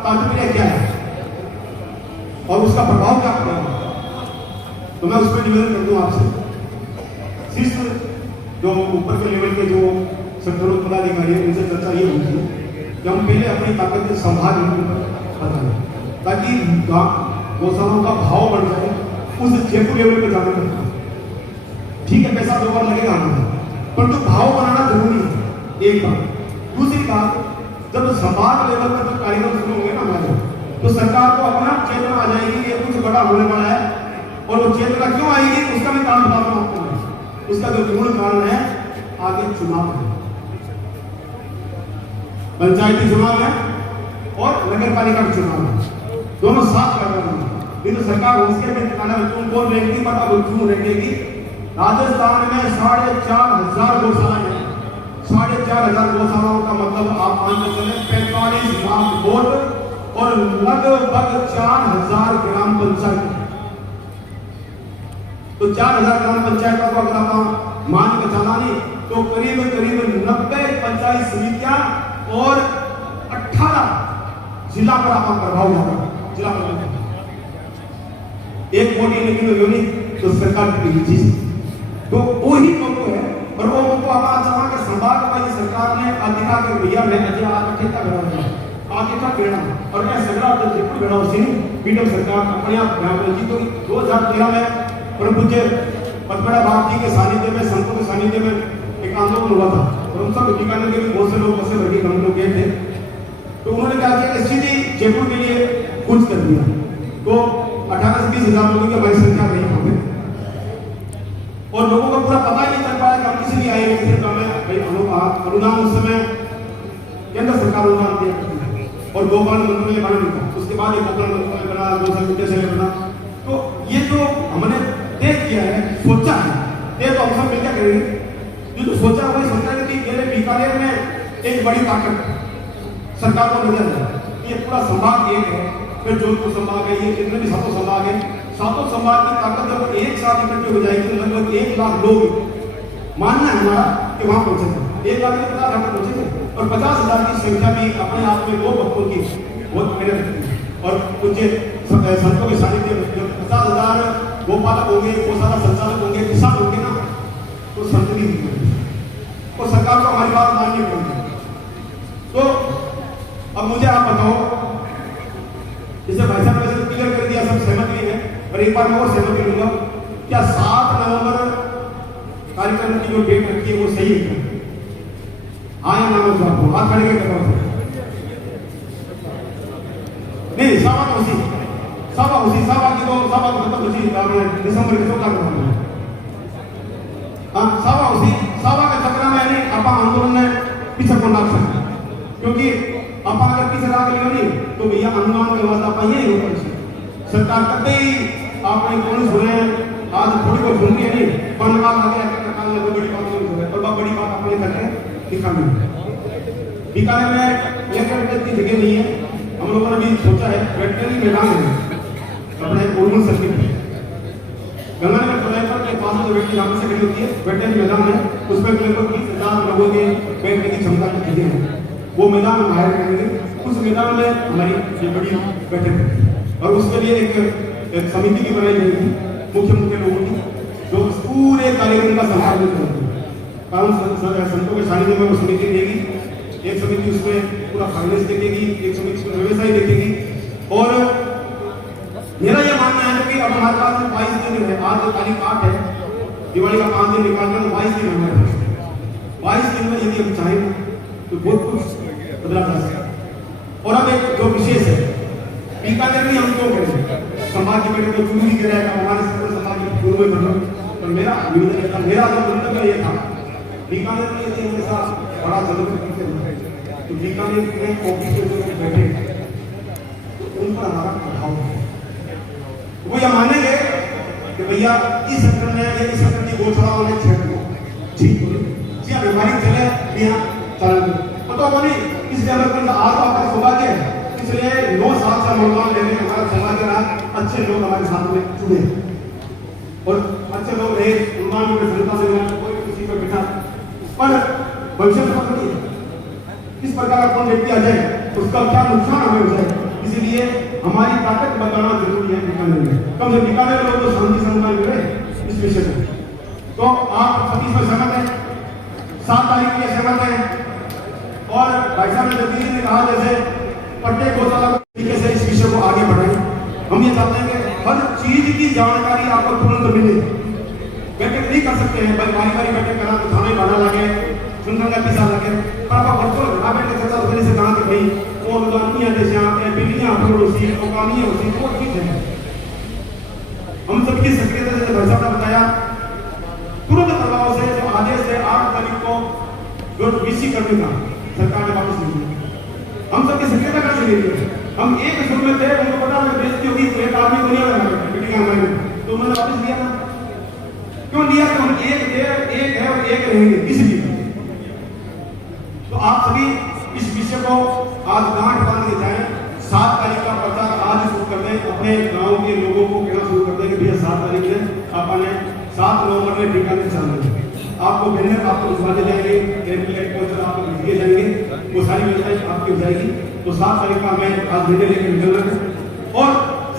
तात्पर्य क्या है और उसका प्रभाव क्या पड़ेगा, तो मैं उस पर निवेदन कर दूं आपसे। सिर्फ जो ऊपर के लेवल के जो संगठनों पदाधिकारी है उनसे चर्चा ये हुई थी कि हम पहले अपनी ताकत के संभाल बताएं, ताकि गौशालाओं का भाव बढ़ जाए, उस जयपुर लेवल पर जाने का। ठीक है, पैसा 2 बार लगेगा हमें, परंतु भाव बनाना जरूरी है, एक बात। दूसरी बात, जब समाज लेवल पर जो कार्यक्रम शुरू होंगे ना हमारे, तो सरकार को अपना चेतना आ जाएगी कि कुछ बड़ा होने वाला है, और वो चेतना क्यों आएगी उसका भी कारण बताता हूं आपको। उसका जो मूल कारण है, आगे चुनाव है, पंचायती चुनाव है और नगर पालिका का चुनाव है, दोनों साथ कर रहे हैं। ये तो सरकार उसके में ठिकाना में तुम कौन रहेगी, पता वो क्यों रहेगी। राजस्थान में 4,500 गौशालाएं हैं, 4,500 गौशालाओं का मतलब आप मान के चले 45 लाख वोट और लगभग 4,000 ग्राम पंचायत। तो 4,000 ग्राम पंचायतों को अगर आप मान के चला नहीं, तो करीब 90 पंचायत समितियां और 18 जिला पर आपका प्रभाव होगा। जिला पर एक मोटी लेकिन यूनिट तो सरकार की चीज, तो वही मौका है, और वो मौका हमारा के संभाग भाई सरकार ने अधिकार के भैया में अजय आकेता बना आकेता प्रेरणा और मैं सगरा जयपुर बेड़ा सिंह पीडम सरकार अपने आप ब्राह्मण जी। तो 2013 में परम पूज्य पद्मनाभ बाबा जी के सानिध्य में, संतों के सानिध्य में एक आंदोलन हुआ था, और उन सब बीकानेर के भी बहुत से लोग बसे भरके हम लोग गए थे। तो उन्होंने क्या किया कि सीधी जयपुर के लिए कुछ कर दिया, तो 18 से 20 हजार लोगों की हमारी संख्या नहीं होगी, और लोगों को पूरा पता ही नहीं चल पाया कि हम किसी लिए आए थे। तो हमें भाई अनुदान उस समय केंद्र सरकार अनुदान दिया और गोपाल मंत्रालय बना नहीं था, उसके बाद एक गोपाल मंत्रालय बना, 2 बना। तो ये जो हमने तय किया है, सोचा है, तय तो हम सब मिलकर करेंगे। जो सोचा वही सोचा है कि मेरे बीकानेर में एक बड़ी ताकत सरकार को नजर है, ये पूरा संभाग एक है, फिर जोधपुर संभाग है, ये जितने भी 7 संभाग है, 7 संभाग की ताकत जब एक साथ इकट्ठी हो जाएगी, तो लगभग 1 लाख लोग मानना है हमारा कि वहां पहुंचेंगे, 1 लाख से 50 लाख पहुंचेंगे, और 50,000 की संख्या भी अपने आप में 2 भक्तों की बहुत मेहनत और कुछ संतों के सानिध्य में 50,000 गोपालक होंगे, गौशाला संचालक होंगे, किसान होंगे ना, तो संत भी और सरकार को हमारी बात माननी पड़ेगी। तो अब मुझे आप बताओ, जैसे भाई साहब ने क्लियर कर दिया, सब सहमत भी है, और एक बार मैं और सहमति लूंगा, क्या 7 नवंबर कार्यक्रम की जो डेट रखी है वो सही है? हाँ या ना हो, आपको हाथ खड़े के करवा नहीं, सभा की तो सभा खत्म उसी दिसंबर के 14 को सभा के चक्र में नहीं आप आंदोलन में पीछे को ना सकते, क्योंकि आप अगर पीछे रह गए नहीं तो भैया अनुमान के बाद आप ये होता सरकार कभी आपने कौन सुने आज थोड़ी बहुत सुन नहीं पर बात आगे बड़ी बात नहीं सुने, और बड़ी बात आपने करके दिखानी बीकानेर में इलेक्ट्रिक की जगह नहीं है। हम लोगों ने भी सोचा है वेटनरी मैदान है अपने उर्मन सर्किट में, गंगानगर कलेक्टर के पास जो व्यक्ति यहाँ से खड़ी होती है वेटनरी मैदान है, उसमें लगभग 20,000 लोगों के बैठने की क्षमता की चीजें हैं, वो मैदान हम हायर करेंगे। उस मैदान में हमारी ये बड़ी बैठक है, और उसके लिए एक समिति भी बनाई जाएगी मुख्य लोगों की, जो पूरे कार्यक्रम का संचालन करेगी। कानून संतों के सानिध्य में वो समिति देगी, एक समिति उसमें पूरा फाइनेंस देखेगी, एक समिति उसमें व्यवसाय देखेगी। और मेरा यह मानना है कि अब हमारे पास 22 दिन है, आज तारीख 8 है, दिवाली का 5 दिन निकालकर 22 दिन हमारे पास, 22 दिन में यदि हम चाहें तो बहुत कुछ 15-10 और अब एक जो विशेष है बीकानेर में हम क्यों करें समाज के बेटे को चुन ही गिराएगा हमारे समाज की पूर्व में मतलब तो मेरा निवेदन था मेरा तो मंतव्य ये था बीकानेर में यदि हमेशा बड़ा जरूरत करते तो बीकानेर में ऑफिस में जो बैठे तो उन पर हमारा प्रभाव है वो यह मानेंगे कि भैया इस संगठन ने या इस संगठन की घोषणा वाले क्षेत्र को ठीक हो जी बीमारी चले यहाँ चल पता नहीं इसलिए हमें आज आपका सौभाग्य है इसलिए 9 साल से नौजवान लेने हमारा समाज के साथ अच्छे लोग हमारे साथ में जुड़े और अच्छे लोग रहे उन्मान में जनता से कोई किसी पर बिठा पर भविष्य में पता नहीं इस प्रकार का कौन व्यक्ति आ जाए उसका क्या नुकसान हमें हो जाए इसीलिए हमारी ताकत बताना जरूरी है बीकानेर में कम से बीकानेर लोग तो शांति समुदाय में रहे इस विषय में तो आप सभी इसमें सहमत हैं 7 तारीख के सहमत हैं और भाई साहब ने कहा जैसे प्रत्येक गौशाला तरीके से इस विषय को आगे बढ़ाएं हम ये चाहते हैं कि हर चीज की जानकारी आपको तुरंत मिले बैठक नहीं कर सकते हैं भाई बारी बारी बैठक करा तो थाने भाड़ा लगे सुनने का पैसा लगे पर आप वर्चुअल ना बैठे चर्चा होने से कहा कि भाई वो अनुदानियां जैसे आते बिल्डियां अपलोड होती है दुकानियां होती है वो ठीक है हम सबकी सक्रियता जैसे भाई साहब ने बताया तुरंत प्रभाव से जो आदेश है 8 तारीख को जो वीसी करने का सरकार ने वापस ले लिया हम सबकी सक्रियता कैसे ले लिए हम एक सुर में थे उनको पता है बेइज्जती होगी एक आदमी को नहीं आएगा मीटिंग हमारे तो उन्होंने वापस लिया ना क्यों लिया कि हम एक है और एक रहेंगे इसलिए तो आप सभी इस विषय को आज गांठ बांध के जाएं 7 तारीख का प्रचार आज शुरू कर दें अपने गांव के लोगों को कहना शुरू कर दें कि भैया 7 तारीख से आपने 7 नवंबर में बीकानेर चलना है आपको बैनर आपको भिजवाने जाएंगे टेम्पलेट पोस्टर आपको भेजे जाएंगे वो सारी व्यवस्थाएं आपकी हो जाएगी तो 7 तारीख का हमें आज निर्णय लेकर निकलना है और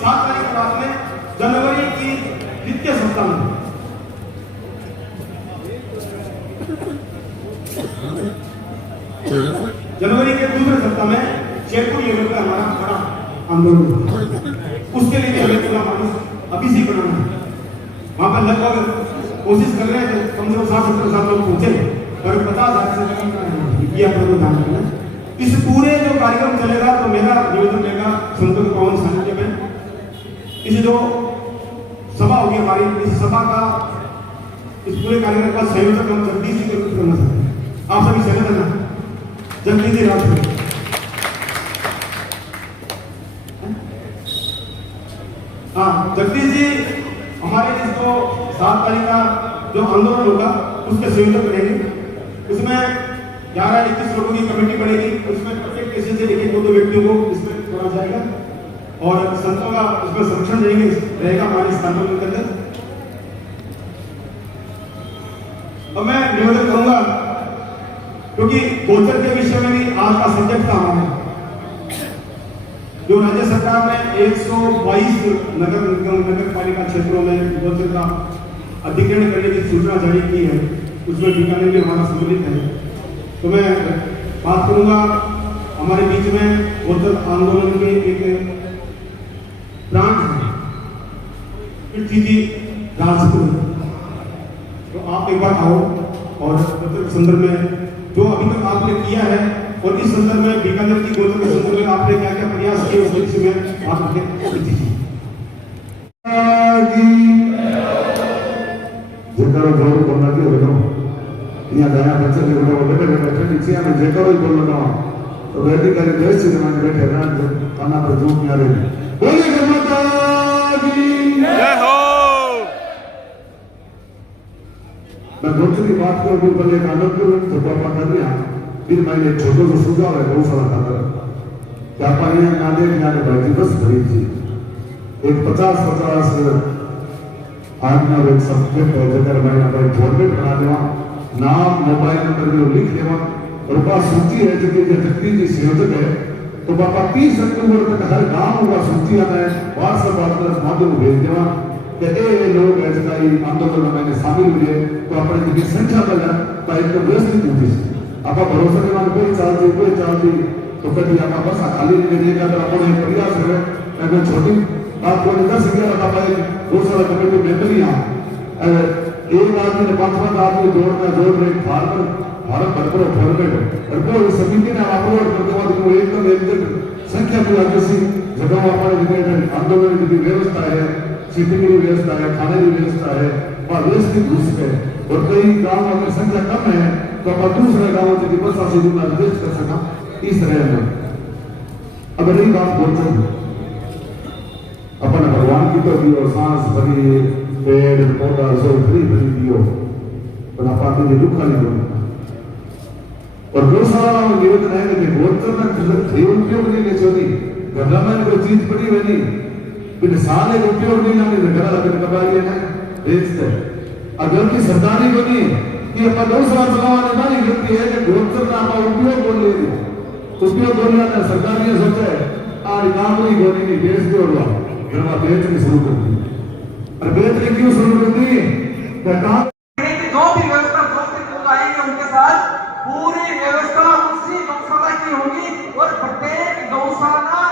7 तारीख के बाद में जनवरी की द्वितीय सप्ताह में जनवरी के दूसरे सप्ताह में शेरपुर लेवल पर हमारा बड़ा आंदोलन उसके लिए हमें पूरा मानस अभी से बनाना है वहां पर लगभग कोशिश कर रहे हैं कम से कम 60-70 लोग पहुंचे और 50,000 से कम किया ध्यान रखना इस पूरे जो कार्यक्रम चलेगा तो मेरा निवेदन रहेगा संत पवन सानिध्य में इस जो सभा होगी हमारी इस सभा का इस पूरे कार्यक्रम का संयोजक हम जगदीश जी के रूप में करना चाहते हैं आप सभी सहमत है ना जगदीश जी राष्ट्र हाँ जगदीश जी हमारे जिसको 7 तारीख का जो आंदोलन होगा उसके संयोजक रहेंगे उसमें 11-21 लोगों की कमेटी बनेगी उसमें प्रत्येक किसी से 1-2 व्यक्तियों को इसमें जोड़ा जाएगा और संतों का उसमें संरक्षण रहेगा हमारे इस आंदोलन के अंदर अब मैं निवेदन करूंगा क्योंकि गोचर के विषय में भी आज का सब्जेक्ट था हमारा जो राज्य सरकार ने 122 नगर पालिका क्षेत्रों में गोचर का अधिग्रहण करने की सूचना जारी की है उसमें बीकानेर में हमारा सम्मिलित है तो मैं बात करूंगा हमारे बीच में गोचर आंदोलन के एक ब्रांच है पृथ्वी जी राजपुर तो आप एक बार आओ और गोचर के संदर्भ में जो अभी तक आपने किया है और इस संदर्भ में बीकानेर की गोचर के संदर्भ में आपने क्या क्या प्रयास किए उस विषय में आप अपने जेकरो जोर करना की होलो यहाँ दया बच्चे जो बोलो बेटे बैठे नीचे में जेकरो ही बोलो ना तो बैठी करे देश से में बैठे ना खाना पर झूठ नहीं आ रही बोले माता की जय हो मैं गोचर की बात करूं तो पहले कानून को तो पापा कर दिया फिर मैंने छोटो सा सुझाव है बहुत सारा खातर क्या पानी नादे नादे बैठी बस भरी थी एक 50 आज ना एक सब्जेक्ट है जगह मैंने भाई फॉर्मेट बना देवा नाम मोबाइल नंबर जो लिख देवा और बात सूची है जो कि जगदीश जी संयोजक है तो बाबा 30 अक्टूबर तक हर गांव का सूची हमें व्हाट्सएप पर माध्यम भेज देवा कि ये लोग ऐसा ही आंदोलन में शामिल हुए तो अपने की संख्या बढ़ा तो एकदम व्यवस्थित होती है आपका भरोसा के मान कोई चालती तो कभी आपका बस खाली नहीं देगा अगर अपने प्रयास है अगर छोटी आपको 10-11 का भाई बहुत सारा कमेटी मेंबर ही यहाँ एक आदमी ने 5-5 आदमी जोड़ रहे फार्मर भारत भरपूर फॉर्मेट भरपूर समितीने अपलोड करतो एकदम एक्झॅक्ट संख्या भी आदिवासी जगह हमारे आंदोलन की व्यवस्था है, सीटिंग की व्यवस्था है, खाने की व्यवस्था है और व्यवस्थित रूप से। और कई गांव अगर संख्या कम है तो आप दूसरे गांवों से बस से एडजस्ट कर सका इस तरह में। अगर यही बात बोलते हैं अपन भगवान की तो दियो सांस भरी पेड़ पौधा सब फ्री दियो पर आप दुख नहीं बोलते। और गौशाला में निवेदन है कि गोचर में उपयोग नहीं ले चोरी घर में कोई चीज पड़ी हुई नहीं फिर साले उपयोग नहीं लाने घर लगे कबाड़ी है बेचते। अगर की सरदारी बनी कि अपन गौशाला चलाने वाली गलती है कि गोचर का आप उपयोग बोल ले उपयोग बोलना है सरकारी सोचे आज काम नहीं बोली नहीं बेच दो घर में बेचनी शुरू कर दी। और बेचने क्यों शुरू कर दी जो भी व्यवस्था जो भी लोग आएंगे उनके साथ पूरी व्यवस्था उसी गौशाला की होगी और प्रत्येक गौशाला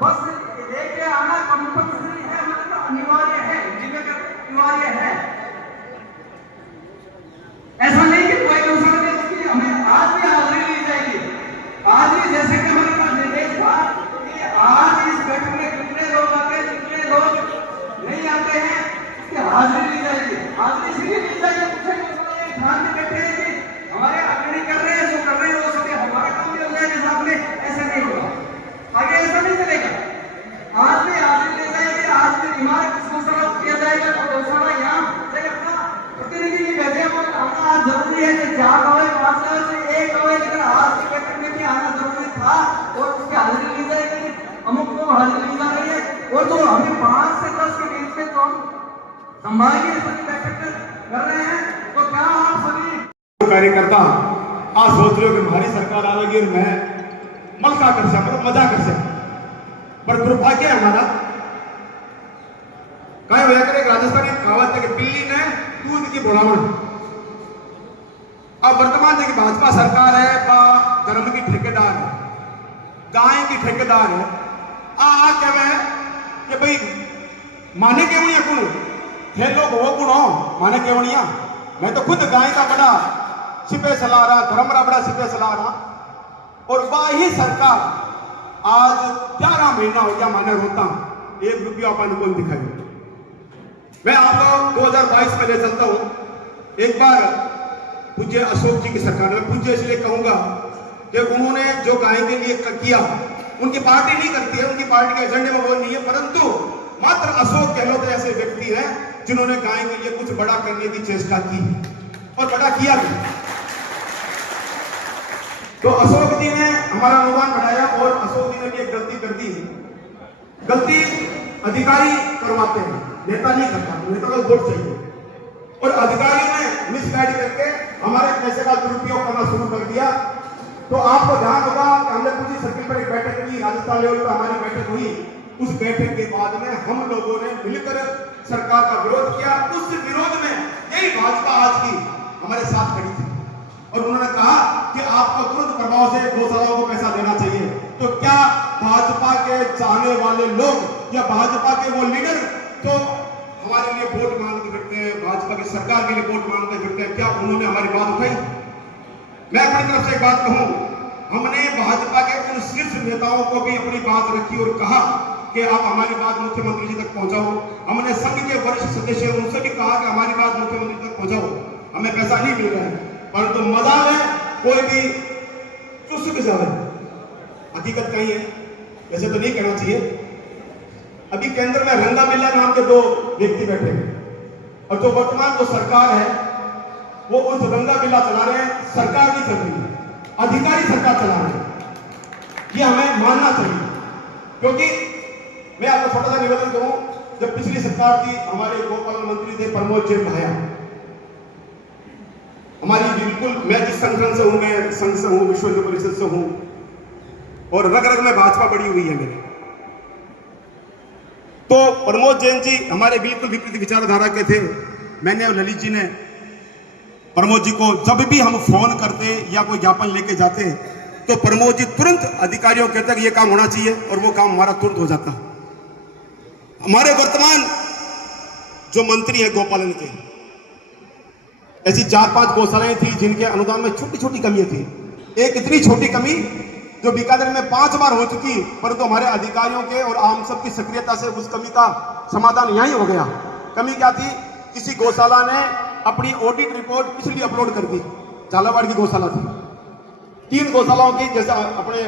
बस लेके आना कंपल्सरी है, मतलब अनिवार्य है, जिम्मेदार अनिवार्य है। ऐसा नहीं कि कोई गौशाला में उसकी हमें आज भी हाजिरी ली जाएगी। आज भी जैसे कि हमारे पास निर्देश था कि आज इस बैठक में कितने लोग आते हैं कितने लोग नहीं आते हैं उसकी हाजिरी ली जाएगी। हाजिरी इसलिए ली जाएगी कुछ ध्यान में बैठे हैं कि हमारे अग्रणी कर रहे हैं जो कर रहे हैं वो सभी हमारा काम भी हो जाएगा सामने। ऐसा नहीं होगा, आगे ऐसा नहीं चलेगा। आज भी हाजिरी ले जाएगी, आज भी इमारत किस गौशाला किया जाएगा तो गौशाला यहाँ से अपना प्रतिनिधि भी भेजे। आना आज जरूरी है कि 4 गवाह 5 गवाह से 1 गवाह लेकर आज की बैठक में भी आना जरूरी था और उसकी हाजिरी ली जाएगी। अमुक को हाजिरी ली जा रही है और जो हमें 5 से 10 के बीच में तो हम संभावित बैठक कर रहे हैं तो क्या आप सभी कार्यकर्ता आज सोच रहे हो कि हमारी सरकार आएगी और मैं मलका कर सकता मतलब मजा कर सकता पर दुर्भाग्य है हमारा कहीं होया करे राजस्थानी कहावत है कि बिल्ली ने दूध की बुढ़ावण। अब वर्तमान देखिए भाजपा सरकार है धर्म की ठेकेदार है, गाय की ठेकेदार है। क्या है कि भाई माने केवड़िया कुण थे लोग वो गुण हो माने केवड़िया। मैं तो खुद गाय का बड़ा सिपे सला रहा, धर्म का बड़ा सिपे सला रहा और वही सरकार आज 11 महीना हो गया माने रोता 1 रुपया अपन को दिखाई। मैं आपको 2022 में ले चलता हूं। एक बार पूज्य अशोक जी की सरकार में, पूज्य इसलिए कहूंगा कि उन्होंने जो गाय के लिए किया उनकी पार्टी नहीं करती है, उनकी पार्टी के एजेंडे में वो नहीं है, परंतु मात्र अशोक गहलोत ऐसे व्यक्ति हैं जिन्होंने गाय के लिए कुछ बड़ा करने की चेष्टा की और बड़ा किया भी। तो अशोक जी ने हमारा अनुदान बढ़ाया और अशोक जी ने भी एक गलती कर दी। गलती अधिकारी करवाते हैं, नेता नहीं करता, नेता को वोट चाहिए और अधिकारियों ने मिसगाइड करके हमारे पैसे का दुरुपयोग करना शुरू कर दिया। तो आपको ध्यान होगा कि हमने पूरी सर्किल पर एक बैठक की, राजस्थान लेवल पर हमारी बैठक हुई। उस बैठक के बाद में हम लोगों ने मिलकर सरकार का विरोध किया। उस विरोध में यही भाजपा आज की हमारे साथ खड़ी थी और उन्होंने कहा कि आपको तुरंत प्रभाव से गौशालाओं को पैसा देना चाहिए। तो क्या भाजपा के चाहने वाले लोग या भाजपा के वो लीडर तो हमारे लिए वोट मांगते फिरते हैं, भाजपा की सरकार के लिए वोट मांगते फिरते हैं, क्या उन्होंने हमारी बात उठाई? मैं अपनी तरफ से एक बात कहूं, हमने भाजपा के उन शीर्ष नेताओं को भी अपनी बात रखी और कहा कि आप हमारी बात मुख्यमंत्री जी तक पहुंचाओ। हमने संघ के वरिष्ठ सदस्य उनसे भी कहा कि हमारी बात मुख्यमंत्री तक पहुंचाओ, हमें पैसा नहीं मिल रहा है, परंतु मजा है कोई भी चुस्त जाए। हकीकत कहीं है, वैसे तो नहीं कहना चाहिए। अभी केंद्र में रंगा बिल्ला नाम के 2 व्यक्ति बैठे हैं और जो वर्तमान जो सरकार है वो उस रंगा बिल्ला चला रहे हैं, सरकार नहीं चल रही है, अधिकारी सरकार चला रहे हैं। ये हमें मानना चाहिए क्योंकि मैं आपको छोटा सा निवेदन करूं, जब पिछली सरकार थी हमारे गोपालन मंत्री थे प्रमोद जैन भाया, हमारी बिल्कुल मैं जिस संगठन से हूं, मैं संघ से हूं, विश्व हिंदू परिषद से हूं और रग रग में भाजपा बड़ी हुई है मेरी। तो प्रमोद जैन जी हमारे बिल्कुल विपरीत विचारधारा के थे। मैंने और ललित जी ने प्रमोद जी को जब भी हम फोन करते या कोई ज्ञापन लेके जाते तो प्रमोद जी तुरंत अधिकारियों को कहते कि ये काम होना चाहिए और वो काम हमारा तुरंत हो जाता। हमारे वर्तमान जो मंत्री है गोपालन के, ऐसी 4-5 गौशालाएं थी जिनके अनुदान में छोटी छोटी कमियां थी। एक इतनी छोटी कमी जो बीकानेर में 5 बार हो चुकी, परंतु हमारे अधिकारियों के और आम सब की सक्रियता से उस कमी का समाधान यहीं हो गया। कमी क्या थी? किसी गौशाला ने अपनी ऑडिट रिपोर्ट पिछली अपलोड कर दी। झालावाड़ की गौशाला थी, 3 गौशालाओं की, जैसा अपने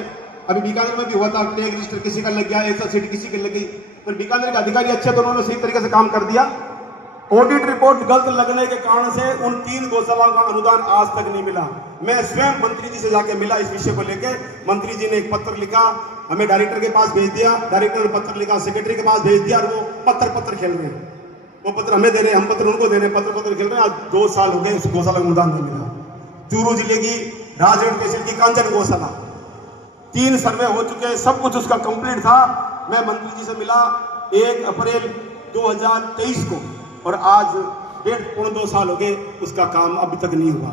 अभी बीकानेर में भी हुआ था, टैग रजिस्टर किसी का लग गया, ऐसा सीट किसी की लग गई। पर बीकानेर के अधिकारी अच्छे तो उन्होंने सही तरीके से काम कर दिया। ऑडिट रिपोर्ट गलत लगने के कारण से उन 3 गौशालाओं का अनुदान आज तक नहीं मिला। मैं स्वयं मंत्री जी से जाके मिला इस विषय को लेकर। मंत्री जी ने एक पत्र लिखा, हमें डायरेक्टर के पास भेज दिया, डायरेक्टर ने पत्र लिखा, सेक्रेटरी के पास भेज दिया, और वो पत्र खेल रहे हैं। वो पत्र हमें दे रहे हैं, हम पत्र उनको दे रहे हैं, पत्र खेल रहे हैं। आज 2 साल हो गए उस गौशाला का अनुदान नहीं मिला। चूरू जिले की राजगढ़ तहसील की कांचन गौशाला, 3 सर्वे हो चुके हैं, सब कुछ उसका कंप्लीट था। मैं मंत्री जी से मिला 1 अप्रैल 2023 को, और आज 1.5-2 साल हो गए, उसका काम अभी तक नहीं हुआ।